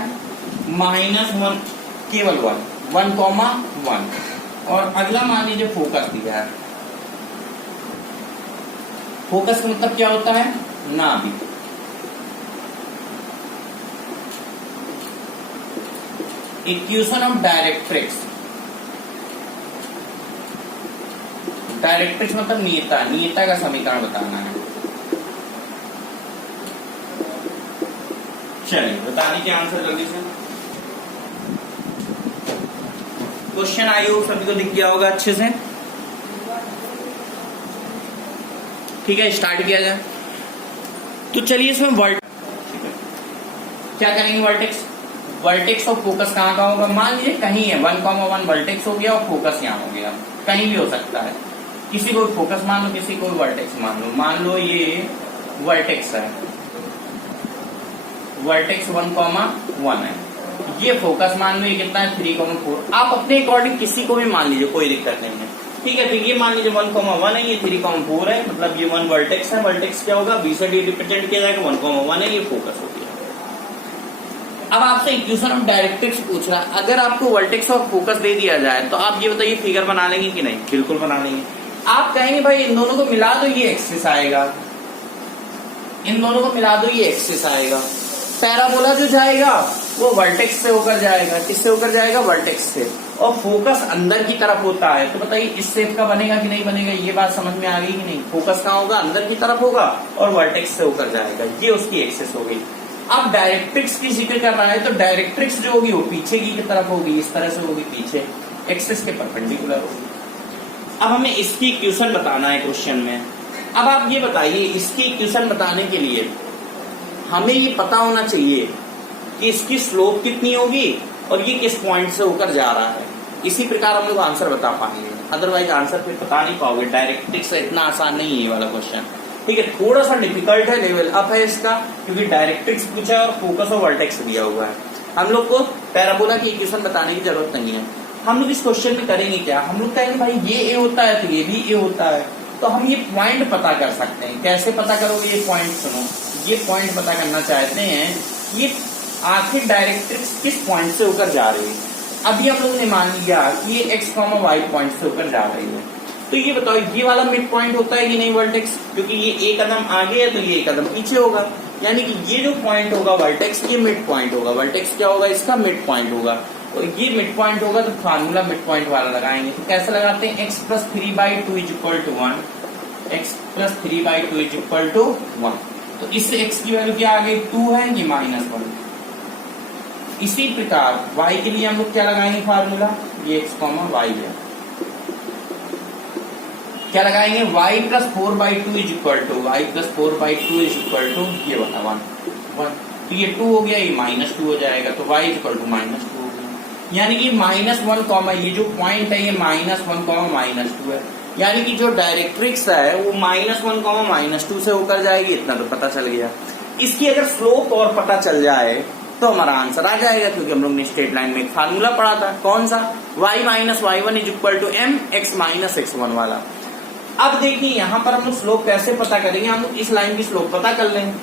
-1, केवल 1,1। और अगला मान लीजिए फोकस दिया है। फोकस का मतलब क्या होता है, नाभिक। इक्वेशन ऑफ डायरेक्ट्रिक्स, डायरेक्ट्रिक्स मतलब नियता, नियता का समीकरण बताना है। चलिए बताने के आंसर जल्दी से। क्वेश्चन आई हो सभी को दिख गया होगा अच्छे से, ठीक है, स्टार्ट किया जाए। तो चलिए इसमें क्या करेंगे, वर्टेक्स। वर्टेक्स और फोकस कहाँ का होगा, मान लीजिए कहीं है 1,1 वर्टेक्स हो गया और फोकस यहाँ हो गया, कहीं भी हो सकता है, किसी को फोकस मान लो, किसी को वर्टेक्स मान लो। मान लो ये वर्टेक्स है, वर्टेक्स 1,1 है, ये फोकस मान लो, ये कितना है 3,4। आप अपने अकॉर्डिंग किसी को भी मान लीजिए, कोई दिक्कत नहीं है, ठीक है। तो ये मान लीजिए 1,1 है, ये 3,4 है, मतलब ये 1 वर्टेक्स है। वर्टेक्स क्या होगा, B से D रिप्रेजेंट किया जाएगा, 1,1 है, ये फोकस हो गया। अब आपसे इक्वेशन ऑफ डायरेक्ट्रिक्स पूछ रहा है, अगर आपको वर्टेक्स और फोकस दे दिया जाए तो आप ये बताइए फिगर बना लेंगे कि नहीं, बिल्कुल बना लेंगे। आप कहेंगे भाई इन दोनों को मिला दो, ये एक्सिस आएगा, इन दोनों को मिला दो, ये एक्सिस आएगा। पैराबोला जो जाएगा वो वर्टेक्स से होकर जाएगा, किससे होकर जाएगा, वर्टेक्स से। और फोकस अंदर की तरफ होता है, तो बताइए इस शेप का बनेगा कि नहीं बनेगा, ये बात समझ में आ गई कि नहीं। फोकस कहाँ होगा, अंदर की तरफ होगा और वर्टेक्स से होकर जाएगा, ये उसकी एक्सिस हो गई। अब डायरेक्ट्रिक्स की जिक्र कर रहा है, तो डायरेक्ट्रिक्स जो होगी वो पीछे की तरफ होगी, इस तरह से होगी, पीछे एक्सिस के परपेंडिकुलर होगी। अब हमें इसकी इक्वेशन बताना है क्वेश्चन में। अब आप ये बताइए, इसकी इक्वेशन बताने के लिए हमें ये पता होना चाहिए कि इसकी स्लोप कितनी होगी और ये किस पॉइंट से होकर जा रहा है। इसी प्रकार हम लोग आंसर बता पाएंगे, अदरवाइज आंसर फिर बता नहीं पाओगे। डायरेक्ट्रिक्स इतना आसान नहीं है ये वाला क्वेश्चन, ठीक है, थोड़ा सा डिफिकल्ट है, लेवल अप है इसका, क्योंकि डायरेक्ट्रिक्स पूछा है और फोकस और वर्टेक्स दिया हुआ है। हम लोग को पैराबोला की इक्वेशन बताने की जरूरत नहीं है। हम लोग इस क्वेश्चन में करेंगे क्या, हम लोग कहेंगे भाई ये ए होता है तो ये भी ए होता है, तो हम ये पॉइंट पता कर सकते हैं। कैसे पता करोगे ये पॉइंट? सुनो, ये पॉइंट पता करना चाहते हैं ये आखिर डायरेक्ट्रिक्स किस पॉइंट से होकर जा रही है। अभी हम लोग ने मान लिया कि ये x, y पॉइंट से होकर जा रही है, तो ये बताओ ये वाला मिड पॉइंट होता है कि नहीं वर्टेक्स? क्योंकि ये एक कदम आगे है तो ये एक कदम पीछे होगा, यानी कि ये जो पॉइंट होगा वर्टेक्स, ये मिड पॉइंट होगा। वर्टेक्स क्या होगा? इसका मिड पॉइंट होगा। तो ये मिड पॉइंट होगा तो फार्मूला मिड पॉइंट वाला लगाएंगे। तो कैसे लगाते हैं? x + 3/2 = 1, x + 3/2 = 1। तो इससे x की वैल्यू क्या आ गई? 2 है, ये -1। इसी प्रकार y के लिए हम लोग क्या लगाएंगे फार्मूला? ये x, y है, क्या लगाएंगे? y + 4/2 = y + 4/2 = ये वाला 1। तो ये 2 हो गया, ये -2 हो जाएगा, तो y = -2 हो गया। यानी कि -1, ये जो पॉइंट है ये -1, -2 है। यानी कि जो डायरेक्ट्रिक्स है वो -1, -2 से होकर जाएगी। इतना तो पता चल गया। इसकी अगर स्लोप और पता चल जाए तो हमारा आंसर आ जाएगा, क्योंकि हम लोग ने स्ट्रेट लाइन में एक फार्मूला पढ़ा था। कौन सा? y - y1 = mx - x1 वाला। अब देखिए यहाँ पर हम लोग स्लोप कैसे पता करेंगे? हम लोग इस लाइन की स्लोप पता कर लें,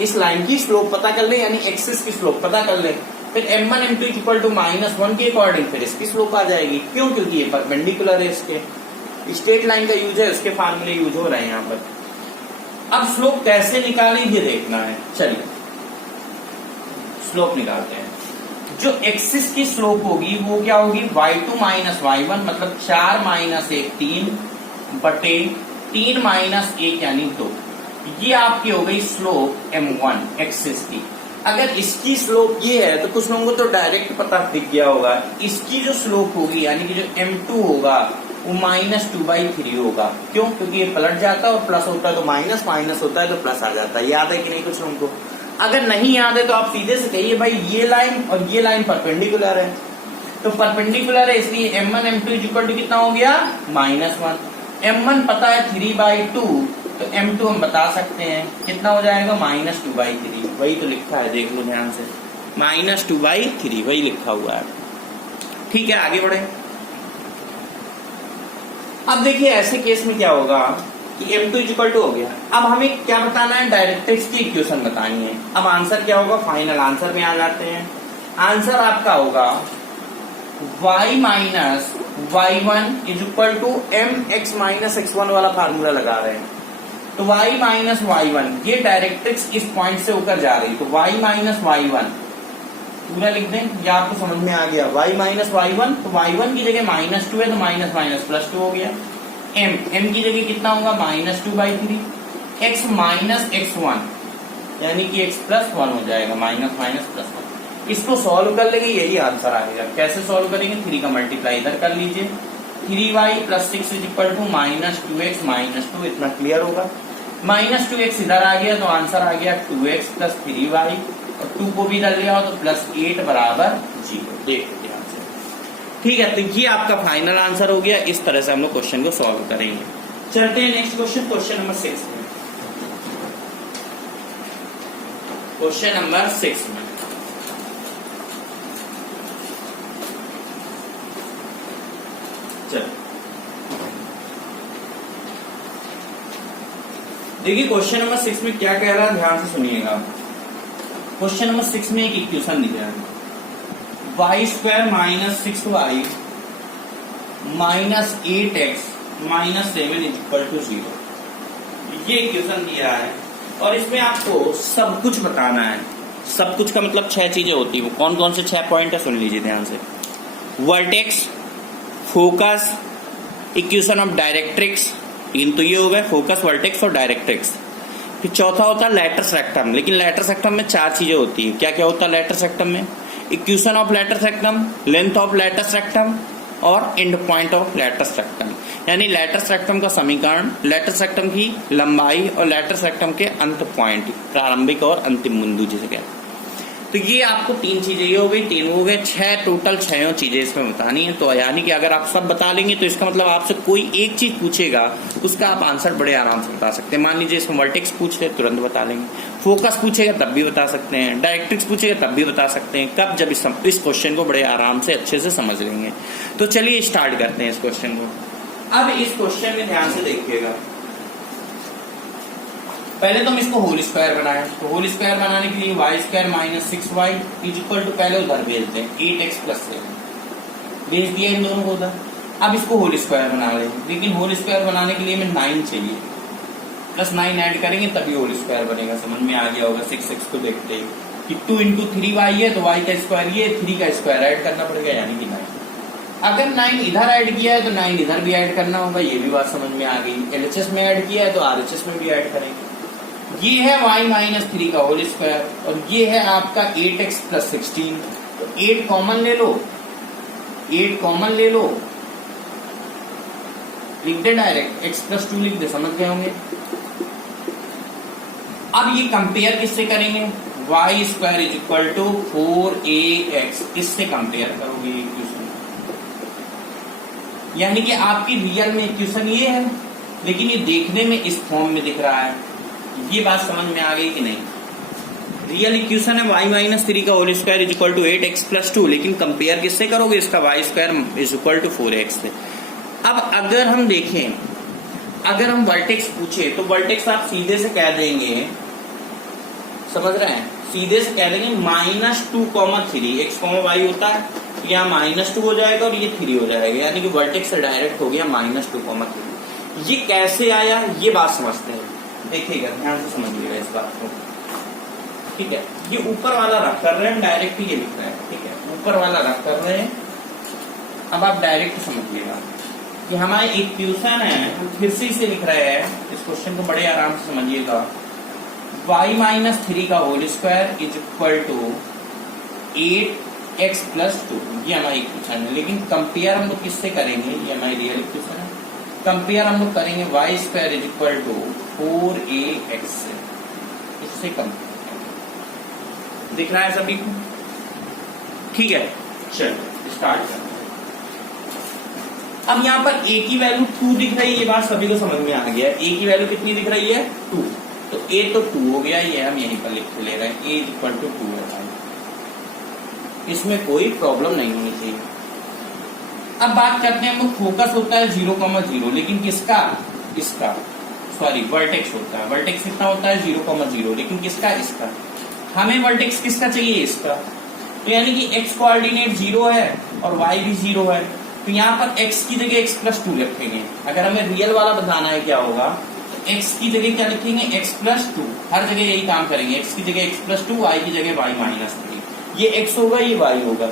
इस लाइन की स्लोप पता कर ले, यानी एक्सिस की स्लोप पता कर ले। फिर m1 m2 = -1 के अकॉर्डिंग फिर इसकी स्लोप आ जाएगी। क्यों? क्योंकि ये परपेंडिकुलर है, इसके स्ट्रेट लाइन का यूज है, उसके फार्मूले यूज हो रहे हैं यहाँ पर। अब स्लोप कैसे निकालें ये देखना है। चलिए स्लोप निकालते हैं। जो एक्सिस की स्लोप होगी वो क्या होगी? y2 - y1 मतलब 4 - 1 3 बटे 3 - 1 यानी 2। ये आपकी हो गई स्लोप m1 एक्सिस की। अगर इसकी स्लोप ये है तो कुछ लोगों को तो डायरेक्ट पता दिख गया होगा। इसकी जो स्लोप होगी यानी कि जो m2 होगा वो -2/3 होगा। क्यों? क्योंकि ये पलट जाता है और प्लस होता है तो माइनस, माइनस होता है तो प्लस आ जाता है। याद है कि नहीं कुछ लोगों को? अगर नहीं याद है तो आप सीधे से कहिए भाई ये लाइन और ये लाइन परपेंडिकुलर है, तो परपेंडिकुलर है इसलिए m1 m2 = कितना हो गया? -1। m1 पता है 3/2, तो m2 हम बता सकते हैं कितना हो जाएगा? -2/3। वही तो लिखा है, देख लो ध्यान से, -2/3 वही लिखा हुआ है। ठीक है, आगे बढ़े। अब देखिए ऐसे केस में क्या होगा कि m2 = हो गया। अब हमें क्या बताना है? डायरेक्ट्रिक्स की इक्वेशन बतानी है। अब आंसर क्या होगा? फाइनल आंसर में आ जाते हैं। आंसर आपका होगा y - y1 = mx - x1 वाला फार्मूला लगा रहे हैं। तो y - y1 ये डायरेक्ट्रिक्स इस पॉइंट से होकर जा रही, तो y - y1 पूरा लिख दें, या आपको समझ में आ गया? y - y1, तो y1 की जगह -2 है तो माइनस माइनस +2 हो गया। m की जगह कितना होगा? -2/3। x - x1 यानी कि x + 1 हो जाएगा, -(-+1)। इसको सॉल्व कर लेंगे, यही आंसर आएगा। कैसे सॉल्व करेंगे? 3 का मल्टीप्लाई इधर कर लीजिए, 3y + 6 = -2x - 2। इतना क्लियर होगा। -2x इधर आ गया तो आंसर आ गया 2x + 3y, और 2 को भी इधर ले आओ तो +8 = 0। देखो ध्यान से, ठीक है। तो ये आपका फाइनल आंसर हो गया। इस तरह से हम लोग क्वेश्चन को सॉल्व करेंगे। चलते हैं नेक्स्ट क्वेश्चन, क्वेश्चन नंबर 6 में। क्वेश्चन नंबर 6 में देखिए क्वेश्चन नंबर 6 में क्या कह रहा है, ध्यान से सुनिएगा। क्वेश्चन नंबर 6 में एक इक्वेशन दिया है, y² - 6y - 8x - 7 = 0। ये इक्वेशन दिया है और इसमें आपको सब कुछ बताना है। सब कुछ का मतलब 6 चीजें होती है। वो कौन कौन से 6 पॉइंट है सुन लीजिए ध्यान से। Vertex, focus, equation of directrix, 3 तो ये हो गए, फोकस, वर्टेक्स और डायरेक्ट्रिक्स। फिर चौथा होता है लेटर्स रेक्टम। लेकिन लेटर्स रेक्टम में 4 चीजें होती है। क्या क्या होता है लेटर्स रेक्टम में? Equation of latus rectum, length of latus rectum और end point of latus rectum. यानी लेटर्स रेक्टम का समीकरण, लेटर्स रेक्टम की लंबाई और लेटर्स रेक्टम के अंत पॉइंट, प्रारंभिक और अंतिम बिंदु जिसे कहते हैं। तो ये आपको 3 चीजें, ये हो गई 3 हो गए, 6 टोटल 6 चीजें इसमें बतानी है। तो यानी कि अगर आप सब बता लेंगे तो इसका मतलब आपसे कोई एक चीज पूछेगा उसका आप आंसर बड़े आराम से बता सकते हैं। मान लीजिए इसमें वर्टेक्स पूछ ले तुरंत बता लेंगे, फोकस पूछेगा तब भी बता सकते हैं, डायरेक्ट्रिक्स पूछेगा तब भी बता सकते हैं। कब? जब इस क्वेश्चन को बड़े आराम से अच्छे से समझ लेंगे। तो चलिए स्टार्ट करते हैं इस क्वेश्चन को। अब इस क्वेश्चन में ध्यान से देखिएगा, पहले तो हम इसको होल स्क्वायर बनाए, तो होल स्क्वायर बनाने के लिए y square minus 6y is equal to, पहले उधर भेज दें 8x प्लस 7, भेज दिया इन दोनों को उधर। अब इसको होल स्क्वायर बना लें, लेकिन होल स्क्वायर बनाने के लिए हमें 9 चाहिए, प्लस 9 ऐड करेंगे तभी होल स्क्वायर बनेगा। समझ में आ गया होगा 6x को देखते ही कि 2 इंटू 3y है तो y का स्क्वायर ये, 3 का स्क्वायर ऐड करना पड़ेगा यानी कि 9। अगर 9 इधर ऐड किया है तो 9 इधर भी ऐड करना होगा, ये भी बात समझ में आ गई। LHS में ऐड किया है तो RHS में भी ऐड करेंगे। ये है y माइनस 3 का होल स्क्वायर और ये है आपका 8x प्लस 16, तो 8 कॉमन ले लो, 8 कॉमन ले लो, लिख दे डायरेक्ट, x प्लस 2 लिख दे, समझ गए होंगे। अब ये कंपेयर किससे करेंगे, y square is equal to 4ax, इससे कंपेयर करोगे इक्वेशन, यानी कि आपकी रियल में इक्वेशन ये है लेकिन ये देखने में इस फॉर्म में दिख रहा है। ये बात समझ में आ गई कि नहीं। रियल इक्वेशन है y माइनस 3 का whole square is equal to 8x plus 2, लेकिन कंपेयर किससे करोगे, इसका y square is equal to 4x से। अब अगर हम देखें, अगर हम वर्टेक्स पूछे तो वर्टेक्स आप सीधे से कह देंगे, समझ रहे हैं, सीधे से कह देंगे -2,3, x, y होता है, यहाँ -2 हो जाएगा और ये 3 हो जाएगा, यानी कि वर्टेक्स से डायरेक्ट हो गया -2,3। ये कैसे आया ये बात समझते हैं, देखिएगा ध्यान से समझिएगा इस बात को, ठीक है। ये ऊपर वाला रख कर रहे हैं, डायरेक्ट ये लिख रहे हैं, ठीक है, ऊपर वाला रख कर रहे हैं। अब आप डायरेक्ट समझिएगा कि हमारे इक्वेशन है, हम फिर से इसे लिख रहे हैं, इस क्वेश्चन को बड़े आराम से समझिएगा। y माइनस 3 का whole square is equal to 8x plus 2, ये हमारी इक्वेशन है। लेकिन कंपेयर हम लोग किससे करेंगे, ये हमारी रियल इक्वेशन है, कंपेयर हम लोग करेंगे y square is equal to 4ax से, इससे कंपेयर दिख रहा है सभी को, ठीक है। चलो स्टार्ट करते हैं। अब यहाँ पर a की वैल्यू 2 दिख रही है, ये बात सभी को समझ में आ गया है। a की वैल्यू कितनी दिख रही है, 2, तो a तो 2 हो गया, ये हम यहीं पर लिख के ले रहे हैं, a इज इक्वल टू 2 है, इसमें कोई प्रॉब्लम नहीं होनी चाहिए। अब बात करते हैं, हम लोग फोकस होता है 0,0, लेकिन किसका, इसका, सॉरी वर्टेक्स होता है, वर्टेक्स कितना होता है 0,0, लेकिन किसका, इसका। हमें वर्टेक्स किसका चाहिए, इसका, तो यानी कि x कोऑर्डिनेट 0 है और y भी 0 है, तो यहाँ पर x की जगह x प्लस 2 रखेंगे। अगर हमें रियल वाला बताना है क्या होगा, तो x की जगह क्या लिखेंगे, x प्लस 2, हर जगह यही काम करेंगे, x की जगह x प्लस 2, y की जगह y माइनस 3, ये x होगा ये y होगा।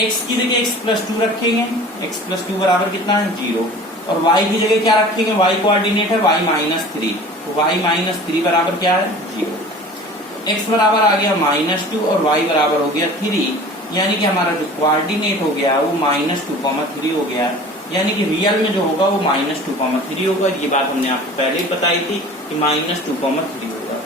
x की जगह x प्लस 2 रखेंगे, x प्लस 2 बराबर कितना है 0, और y की जगह क्या रखेंगे, y कोऑर्डिनेट है y माइनस 3, तो y माइनस 3 बराबर क्या है 0, x बराबर आ गया -2 और y बराबर हो गया 3, यानी कि हमारा जो कोऑर्डिनेट हो गया वो -2,3 हो गया, यानी कि रियल में जो होगा वो -2,3 होगा। ये बात हमने आपको पहले ही बताई थी कि -2,3 होगा।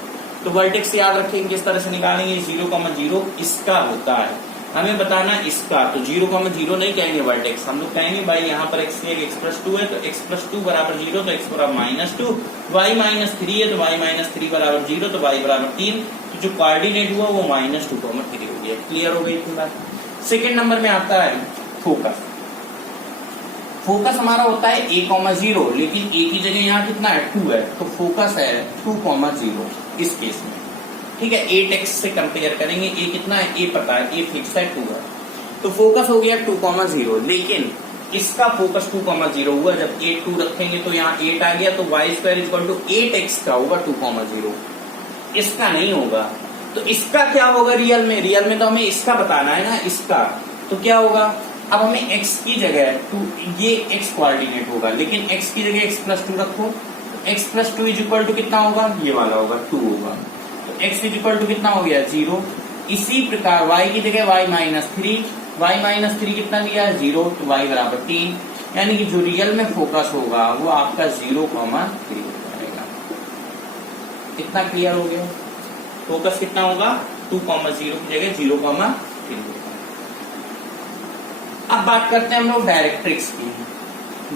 तो वर्टेक्स याद रखेंगे किस तरह से निकालेंगे, 0,0 इसका होता है, हमें बताना इसका, तो 0,0 नहीं कहेंगे वर्टेक्स, हम लोग कहेंगे भाई यहाँ पर x प्लस 2 है तो x प्लस 2 बराबर 0, तो x बराबर -2, y माइनस 3 है तो y माइनस 3 बराबर 0, तो y बराबर 3, तो जो कोऑर्डिनेट हुआ वो -2,3 हो गया। क्लियर हो गई इतनी बात। सेकेंड नंबर में आता है फोकस। फोकस हमारा होता है a,0, लेकिन a की जगह यहाँ कितना है 2 है, तो फोकस है 2,0 इस केस में, ठीक है। 8x से कंपेयर करेंगे, a कितना है, a पता है, a फिक्स है 2 है, तो फोकस हो गया 2,0, लेकिन इसका फोकस 2,0 हुआ, जब a 2 रखेंगे तो यहाँ 8 आ गया, तो y square equal to 8x का होगा 2,0, इसका नहीं होगा। तो इसका क्या होगा रियल में, रियल में तो हमें इसका बताना है ना, इसका तो क्या होगा, अब हमें x की जगह 2, ये x कोऑर्डिनेट होगा, लेकिन x की जगह x प्लस 2 रखो, तो x plus 2 is equal to कितना होगा, ये वाला होगा 2 होगा, तो x इज इक्वल टू कितना हो गया 0। इसी प्रकार y की जगह y माइनस 3 कितना दिया है 0, तो y बराबर 3, यानी कि जो रियल में फोकस होगा वो आपका 0,3 हो जाएगा। कितना क्लियर हो गया, फोकस कितना होगा 2,0 की जगह 0,3 होगा। अब बात करते हैं हम लोग डायरेक्ट्रिक्स की,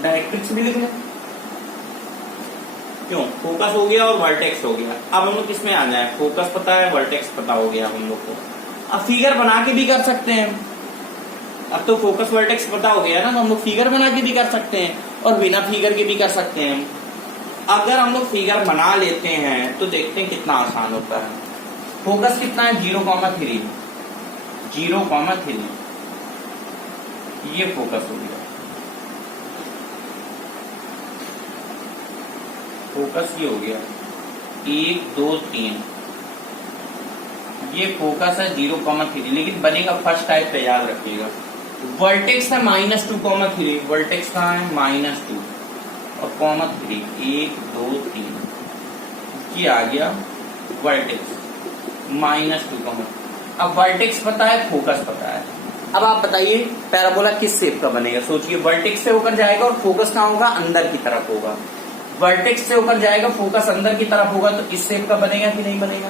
डायरेक्ट्रिक्स भी लिख लें, क्यों, फोकस हो गया और वर्टेक्स हो गया। अब हम लोग किसमें आ जाए, फोकस पता है वर्टेक्स पता हो गया हम लोग को। अब फिगर बना के भी कर सकते हैं, अब तो फोकस वर्टेक्स पता हो गया ना, तो हम लोग फिगर बना के भी कर सकते हैं और बिना फिगर के भी कर सकते हैं। अगर हम लोग फिगर बना लेते हैं तो देखते हैं कितना आसान होता है। फोकस कितना है 0,3, 0,3 ये फोकस हो गया। फोकस ये हो गया 1 2 3, ये फोकस है 0,3, लेकिन बनेगा फर्स्ट टाइप पे, याद रखिएगा। वर्टेक्स है -2,3, वर्टेक्स कहाँ है -2 और -3, 1 2 3 ये आ गया वर्टेक्स -2, अब वर्टेक्स पता है, फोकस पता है। अब आप बताइए पैराबोला किस शेप का बनेगा। सोचिए, वर्टेक्स से होकर जाएगा और फोकस कहाँ होगा, अंदर की तरफ होगा। वर्टेक्स से होकर जाएगा, फोकस अंदर की तरफ होगा, तो इस शेप का बनेगा कि नहीं बनेगा।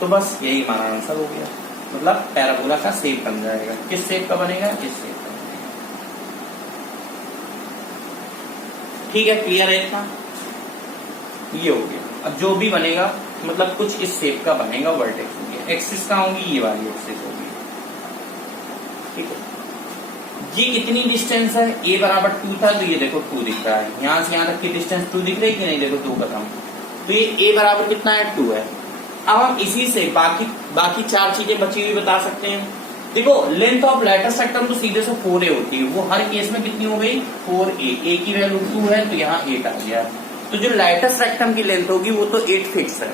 तो बस यही हमारा आंसर हो गया, मतलब पैराबोला का शेप बन जाएगा। किस शेप का बनेगा, इस शेप का बनेगा। ठीक है, क्लियर है इतना, ये हो गया। अब जो भी बनेगा मतलब कुछ इस शेप का बनेगा, वर्टेक्स हो गया। एक्सिस कहाँ होगी, ये वाली एक्सिस होगी। ठीक है, ये कितनी डिस्टेंस है, a बराबर 2 था, तो ये देखो 2 दिख रहा है। यहां से यहां तक की डिस्टेंस 2 दिख रही है कि नहीं, देखो 2 कदम, तो ये a बराबर कितना है, 2 है। अब हम इसी से बाकी 4 चीजें बची हुई बता सकते हैं। देखो, लेंथ ऑफ लेटस रेक्टम तो सीधे से 4a होती है, वो हर केस में कितनी हो गई, 4a। a की वैल्यू 2 है, तो यहाँ 8 आ गया। तो जो लेटस रेक्टम की लेंथ होगी वो तो 8 फिक्स है।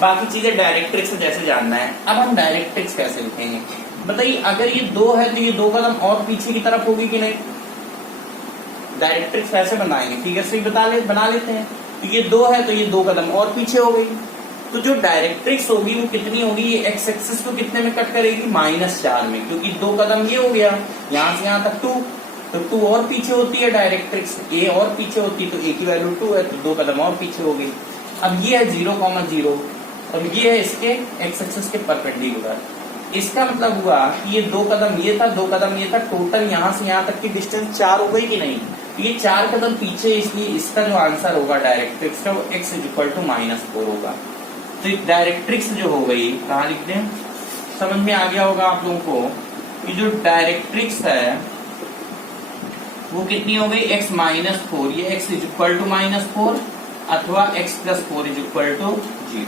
बाकी चीजें डायरेक्ट्रिक्स जैसे जानना है। अब हम डायरेक्ट्रिक्स कैसे लिखेंगे बताइए। अगर ये 2 है तो ये 2 कदम और पीछे की तरफ होगी कि नहीं। डायरेक्ट्रिक्स कैसे बनाएंगे, फिगर से ही बना लेते हैं। तो ये 2 है तो ये 2 कदम और पीछे हो गई। तो जो डायरेक्ट्रिक्स होगी वो कितनी होगी, ये एक्स एक्सिस को कितने में कट करेगी, -4 में, क्योंकि 2 कदम ये हो गया, यहाँ से यहाँ तक 2, तो 2 और पीछे होती है डायरेक्ट्रिक्स, a और पीछे होती है, तो a की वैल्यू 2 है, तो 2 कदम और पीछे हो गई। अब ये है 0,0 और ये है इसके एक्स एक्सिस के परपेंडिकुलर। इसका मतलब हुआ कि ये 2 कदम ये था, 2 कदम ये था, टोटल यहाँ से यहाँ तक की डिस्टेंस 4 हो गई कि नहीं। तो ये 4 कदम पीछे, इसलिए इसका जो आंसर होगा डायरेक्ट्रिक्स का वो x = -4 होगा। तो डायरेक्ट्रिक्स जो हो गई, कहाँ लिखते हैं, समझ में आ गया होगा आप लोगों को कि जो डायरेक्ट्रिक्स है वो कितनी हो गई, x -4, ये x = -4 अथवा x + 4 = 0।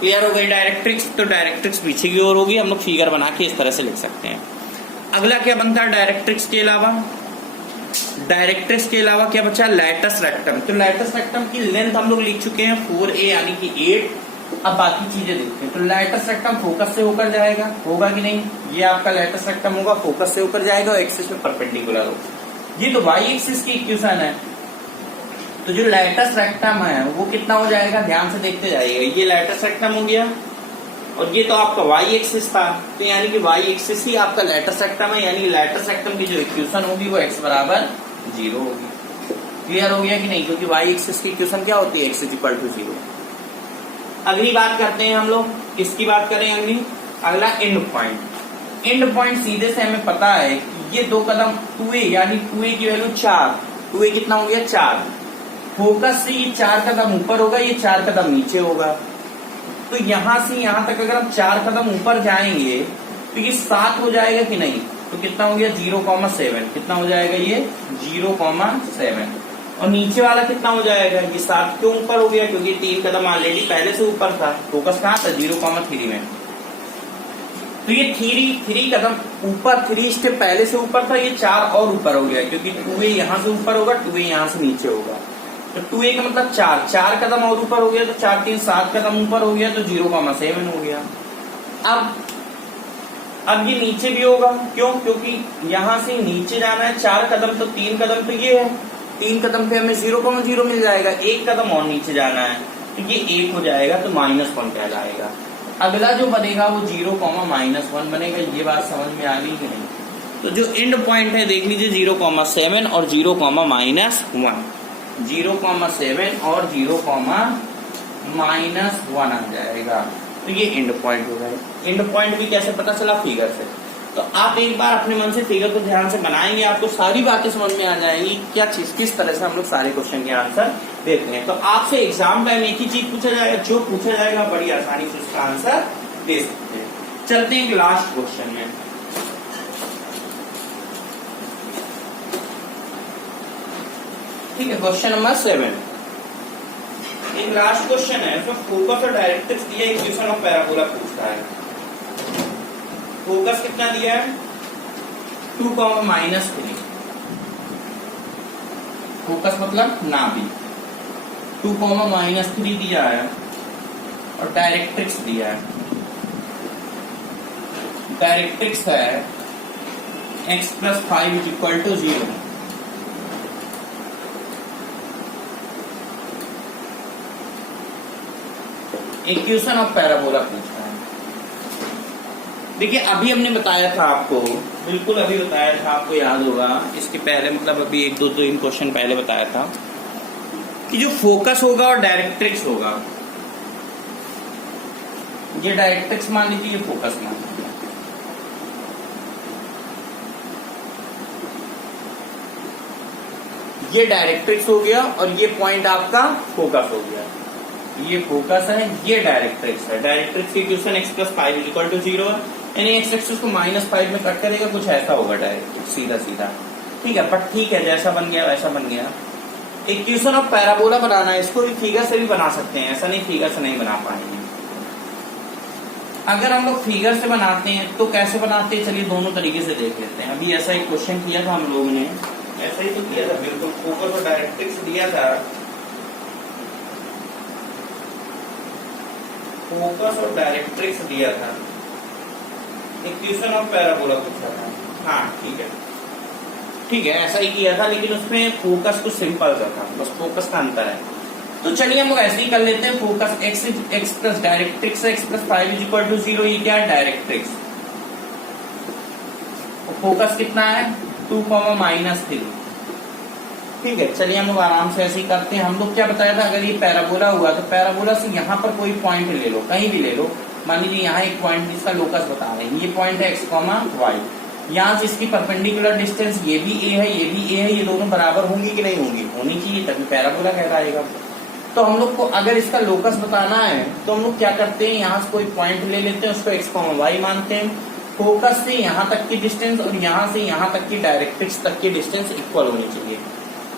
क्लियर हो गई डायरेक्ट्रिक्स। तो डायरेक्ट्रिक्स पीछे की ओर होगी, हम लोग फिगर बना के इस तरह से लिख सकते हैं। अगला क्या बनता है डायरेक्ट्रिक्स के अलावा, डायरेक्ट्रिक्स के अलावा क्या बचा, लेटस रेक्टम। तो लेटस रेक्टम की लेंथ हम लोग लिख चुके हैं 4a यानी कि 8। अब बाकी चीजें देखते हैं। तो लेटस रेक्टम फोकस से होकर जाएगा, होगा कि नहीं, ये आपका लेटस रेक्टम होगा, फोकस से होकर जाएगा और एक्सिस में परपेंडिकुलर होगा। ये तो y एक्सिस की इक्वेशन है। तो जो लेटस रेक्टम है वो कितना हो जाएगा, ध्यान से देखते जाइएगा। ये लेटस रेक्टम हो गया और ये तो आपका y एक्सिस था, तो यानी कि y एक्सिस ही आपका लेटस रेक्टम है, यानी लेटस रेक्टम की जो इक्वेशन होगी वो x = 0 होगी। क्लियर हो गया कि नहीं, क्योंकि y एक्सिस की इक्वेशन क्या होती है, x = 0। अगली बात करते हैं हम लोग, किसकी बात करें अगली, अगला एंड पॉइंट। एंड पॉइंट सीधे से हमें पता है कि ये 2 कदम 2a यानी 2a की वैल्यू 4, 2a कितना हो गया 4। फोकस से ये 4 कदम ऊपर होगा, ये 4 कदम नीचे होगा। तो यहां से यहां तक अगर हम 4 कदम ऊपर जाएंगे तो ये 7 हो जाएगा कि नहीं। तो कितना हो गया 0,7, कितना हो जाएगा ये 0,7। और नीचे वाला कितना हो जाएगा, ये 7 क्यों ऊपर हो गया, क्योंकि 3 कदम ऑलरेडी पहले से ऊपर था। फोकस कहाँ था 0,3 में। तो ये 3 कदम ऊपर, 3 स्टेप पहले से ऊपर था, ये 4 और ऊपर हो गया, क्योंकि 2a यहां से ऊपर होगा, 2a यहां से नीचे होगा। तो 2a का मतलब 4 कदम और ऊपर हो गया, तो 4 3 7 कदम ऊपर हो गया, तो 0,7 हो गया। अब ये नीचे भी होगा, क्यों, क्योंकि यहां से नीचे जाना है 4 कदम, तो 3 कदम तो ये है, 3 कदम पे हमें 0,0 मिल जाएगा। 1 कदम और नीचे जाना है तो ये 1 हो जाएगा, तो -1 कहलाएगा। अगला जो बनेगा वो 0,-1 बनेगा। ये बात समझ में आ गई कि नहीं। तो जो एंड पॉइंट है देख लीजिए 0,7 और 0,-1, 0,7 और 0,-1 आ जाएगा। तो ये एंड पॉइंट हो गया। एंड पॉइंट भी कैसे पता चला, फिगर से। तो आप एक बार अपने मन से फिगर को ध्यान से बनाएंगे, आपको सारी बातें समझ में आ जाएंगी क्या चीज, किस तरह से हम लोग सारे क्वेश्चन के आंसर देते हैं। तो आपसे एग्जाम टाइम एक ही चीज पूछा जाएगा, जो पूछा जाएगा बड़ी आसानी से उसका आंसर दे सकते हैं। चलते हैं लास्ट क्वेश्चन में। ठीक है, क्वेश्चन नंबर 7। एक लास्ट क्वेश्चन है, इसमें फोकस और डायरेक्ट्रिक्स दिया, इक्वेशन ऑफ पैराबोला पूछता है। फोकस कितना दिया है 2,-3, फोकस मतलब नाभि 2,-3 दिया है और डायरेक्ट्रिक्स दिया है। डायरेक्ट्रिक्स है x + 5 = 0। इक्वेशन ऑफ पैराबोला पूछता है। देखिए अभी हमने बताया था आपको, बिल्कुल अभी बताया था आपको, याद होगा इसके पहले, मतलब अभी 1-2-3 क्वेश्चन पहले बताया था कि जो फोकस होगा और डायरेक्ट्रिक्स होगा, ये डायरेक्ट्रिक्स मान लीजिए, ये फोकस मान लीजिए। ये डायरेक्ट्रिक्स हो गया और ये पॉइंट आपका फोकस हो गया। ये फोकस है, ये डायरेक्ट्रिक्स है। डायरेक्ट्रिक्स की इक्वेशन x + 5 = 0 है, यानी x एक्सिस को -5 में कट करेगा, कुछ ऐसा होगा डायरेक्ट्रिक्स, सीधा सीधा। ठीक है, बट ठीक है, जैसा बन गया वैसा बन गया। इक्वेशन ऑफ पैराबोला बनाना है, इसको भी फिगर से भी बना सकते हैं, ऐसा नहीं फिगर से नहीं बना पाएंगे। अगर हम लोग फिगर से बनाते हैं तो कैसे बनाते हैं, चलिए दोनों तरीके से देख लेते हैं। अभी ऐसा एक क्वेश्चन किया था हम लोगों ने, ऐसा ही तो किया था, बिल्कुल फोकस और डायरेक्ट्रिक्स दिया था, फोकस और डायरेक्ट्रिक्स दिया था, इक्वेशन ऑफ पैराबोला पूछा था। हाँ ठीक है, ठीक है, ऐसा ही किया था, लेकिन उसमें फोकस कुछ सिंपल सा था, बस फोकस का अंतर है। तो चलिए हम लोग ऐसे ही कर लेते हैं। फोकस x + डायरेक्ट्रिक्स x + 5 = 0, ये क्या है डायरेक्ट्रिक्स। फोकस कितना है 2,-3। ठीक है, चलिए हम लोग आराम से ऐसे ही करते हैं। हम लोग क्या बताया था, अगर ये पैराबोला हुआ तो पैराबोला से यहाँ पर कोई पॉइंट ले लो, कहीं भी ले लो। मान लीजिए यहाँ एक पॉइंट, जिसका लोकस बता रहे हैं, ये पॉइंट है x, y। यहाँ से इसकी परपेंडिकुलर डिस्टेंस ये भी a है, ये भी a है, ये दोनों बराबर होंगी कि नहीं होंगी, होनी चाहिए, तभी पैराबोला कहलाएगा। तो हम लोग को अगर इसका लोकस बताना है तो हम लोग क्या करते हैं, यहाँ से कोई पॉइंट ले लेते हैं, उसको x, y मानते हैं। फोकस से यहाँ तक की डिस्टेंस और यहाँ से यहाँ तक की डायरेक्ट्रिक्स तक की डिस्टेंस इक्वल होनी चाहिए।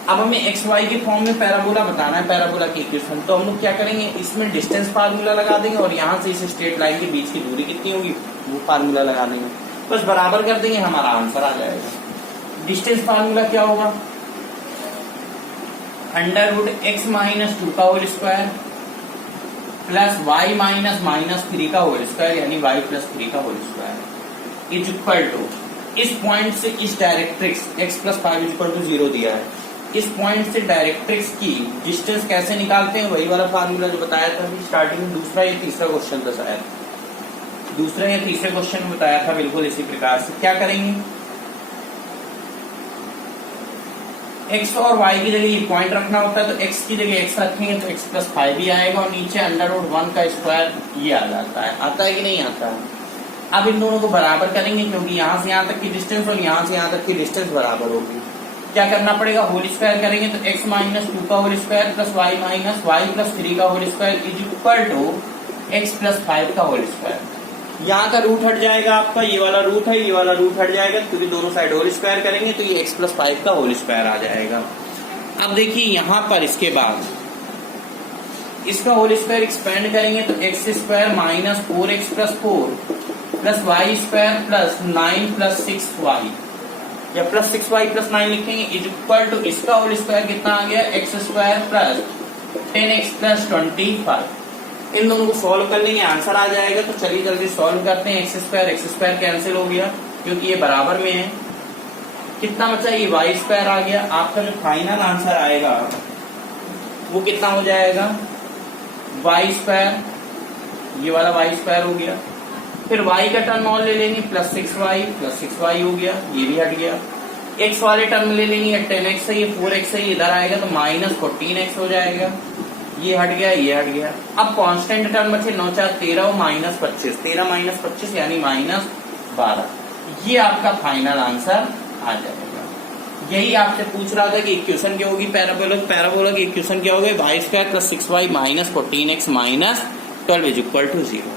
अब हमें x, y के फॉर्म में पैराबोला बताना है, पैराबोला की इक्वेशन। तो हम लोग क्या करेंगे, इसमें डिस्टेंस फार्मूला लगा देंगे और यहाँ से इस स्ट्रेट लाइन के बीच की दूरी कितनी होगी वो फार्मूला लगा देंगे, बस बराबर कर देंगे, हमारा आंसर आ जाएगा। डिस्टेंस फार्मूला क्या होगा, √x - 2 का होल स्क्वायर प्लस y - -3 का होल स्क्वायर, यानी y + 3 का whole square is equal to, इस पॉइंट से इस डायरेक्ट्रिक्स x + 5 = 0 दिया है, इस पॉइंट से डायरेक्ट्रिक्स की डिस्टेंस कैसे निकालते हैं, वही वाला फार्मूला जो बताया था स्टार्टिंग में, दूसरा या तीसरा क्वेश्चन था शायद, दूसरे या तीसरे क्वेश्चन में बताया था, बिल्कुल इसी प्रकार से। क्या करेंगे, x और y की जगह ये पॉइंट रखना होता है, तो x की जगह x रखेंगे तो x + 5 ही आएगा, और नीचे √1 का स्क्वायर ये आ जाता है। आता है कि नहीं आता है। अब इन दोनों को बराबर करेंगे, क्योंकि यहाँ से यहाँ तक की डिस्टेंस और यहाँ से यहाँ तक की डिस्टेंस बराबर होगी। क्या करना पड़ेगा, होल स्क्वायर करेंगे तो x - 2 का होल स्क्वायर प्लस y + 3 का whole square is equal to x + 5 का होल स्क्वायर। यहाँ का रूट हट जाएगा आपका, ये वाला रूट है, ये वाला रूट हट जाएगा, क्योंकि दोनों साइड होल स्क्वायर करेंगे तो ये x + 5 का होल स्क्वायर आ जाएगा। अब देखिए यहाँ पर इसके बाद इसका होल स्क्वायर एक्सपेंड करेंगे तो x² - 4x + 4 plus y² plus 9 + 6y, या +6y + 9 लिखेंगे इज इक्वल टू, इसका होल स्क्वायर कितना आ गया x² प्लस 10x + 25। इन दोनों को सॉल्व कर लेंगे, आंसर आ जाएगा। तो चलिए जल्दी सॉल्व करते हैं। x² कैंसिल हो गया क्योंकि ये बराबर में है, कितना बचा, ये y² आ गया। आपका जो फाइनल आंसर आएगा वो कितना हो जाएगा, y², ये वाला y² हो गया। फिर y का टर्म और ले लेंगे, +6y हो गया, ये भी हट गया। x वाले टर्म ले लेंगे, 10x है, ये 4x है, ये इधर आएगा तो -14x हो जाएगा, ये हट गया, ये हट गया। अब कांस्टेंट टर्म बचे 9 × 4 = 13 और -25, 13 - 25 यानी -12। ये आपका फाइनल आंसर आ जाएगा। यही आपसे पूछ रहा था कि इक्वेशन क्या होगी पैराबोला की इक्वेशन क्या होगी, y² + 6y - 14x - 12 = 0।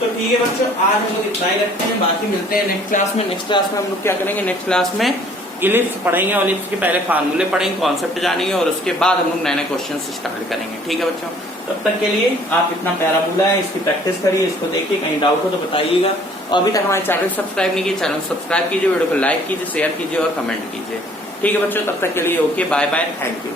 तो ठीक है बच्चों, आज हम लोग इतना ही रखते हैं, बाकी मिलते हैं नेक्स्ट क्लास में। नेक्स्ट क्लास में हम लोग क्या करेंगे, नेक्स्ट क्लास में इलिप्स पढ़ेंगे और इलिप्स के पहले फार्मूले पढ़ेंगे, कॉन्सेप्ट जानेंगे और उसके बाद हम लोग नए नए क्वेश्चन स्टार्ट करेंगे। ठीक है बच्चों, तब तक के लिए आप इतना पैराबोला है इसकी प्रैक्टिस करिए, इसको देखिए, कहीं डाउट हो तो बताइएगा। और अभी तक हमारे चैनल सब्सक्राइब नहीं किए, चैनल सब्सक्राइब कीजिए, वीडियो को लाइक कीजिए, शेयर कीजिए और कमेंट कीजिए। ठीक है बच्चों, तब तक के लिए okay, bye bye, thank you.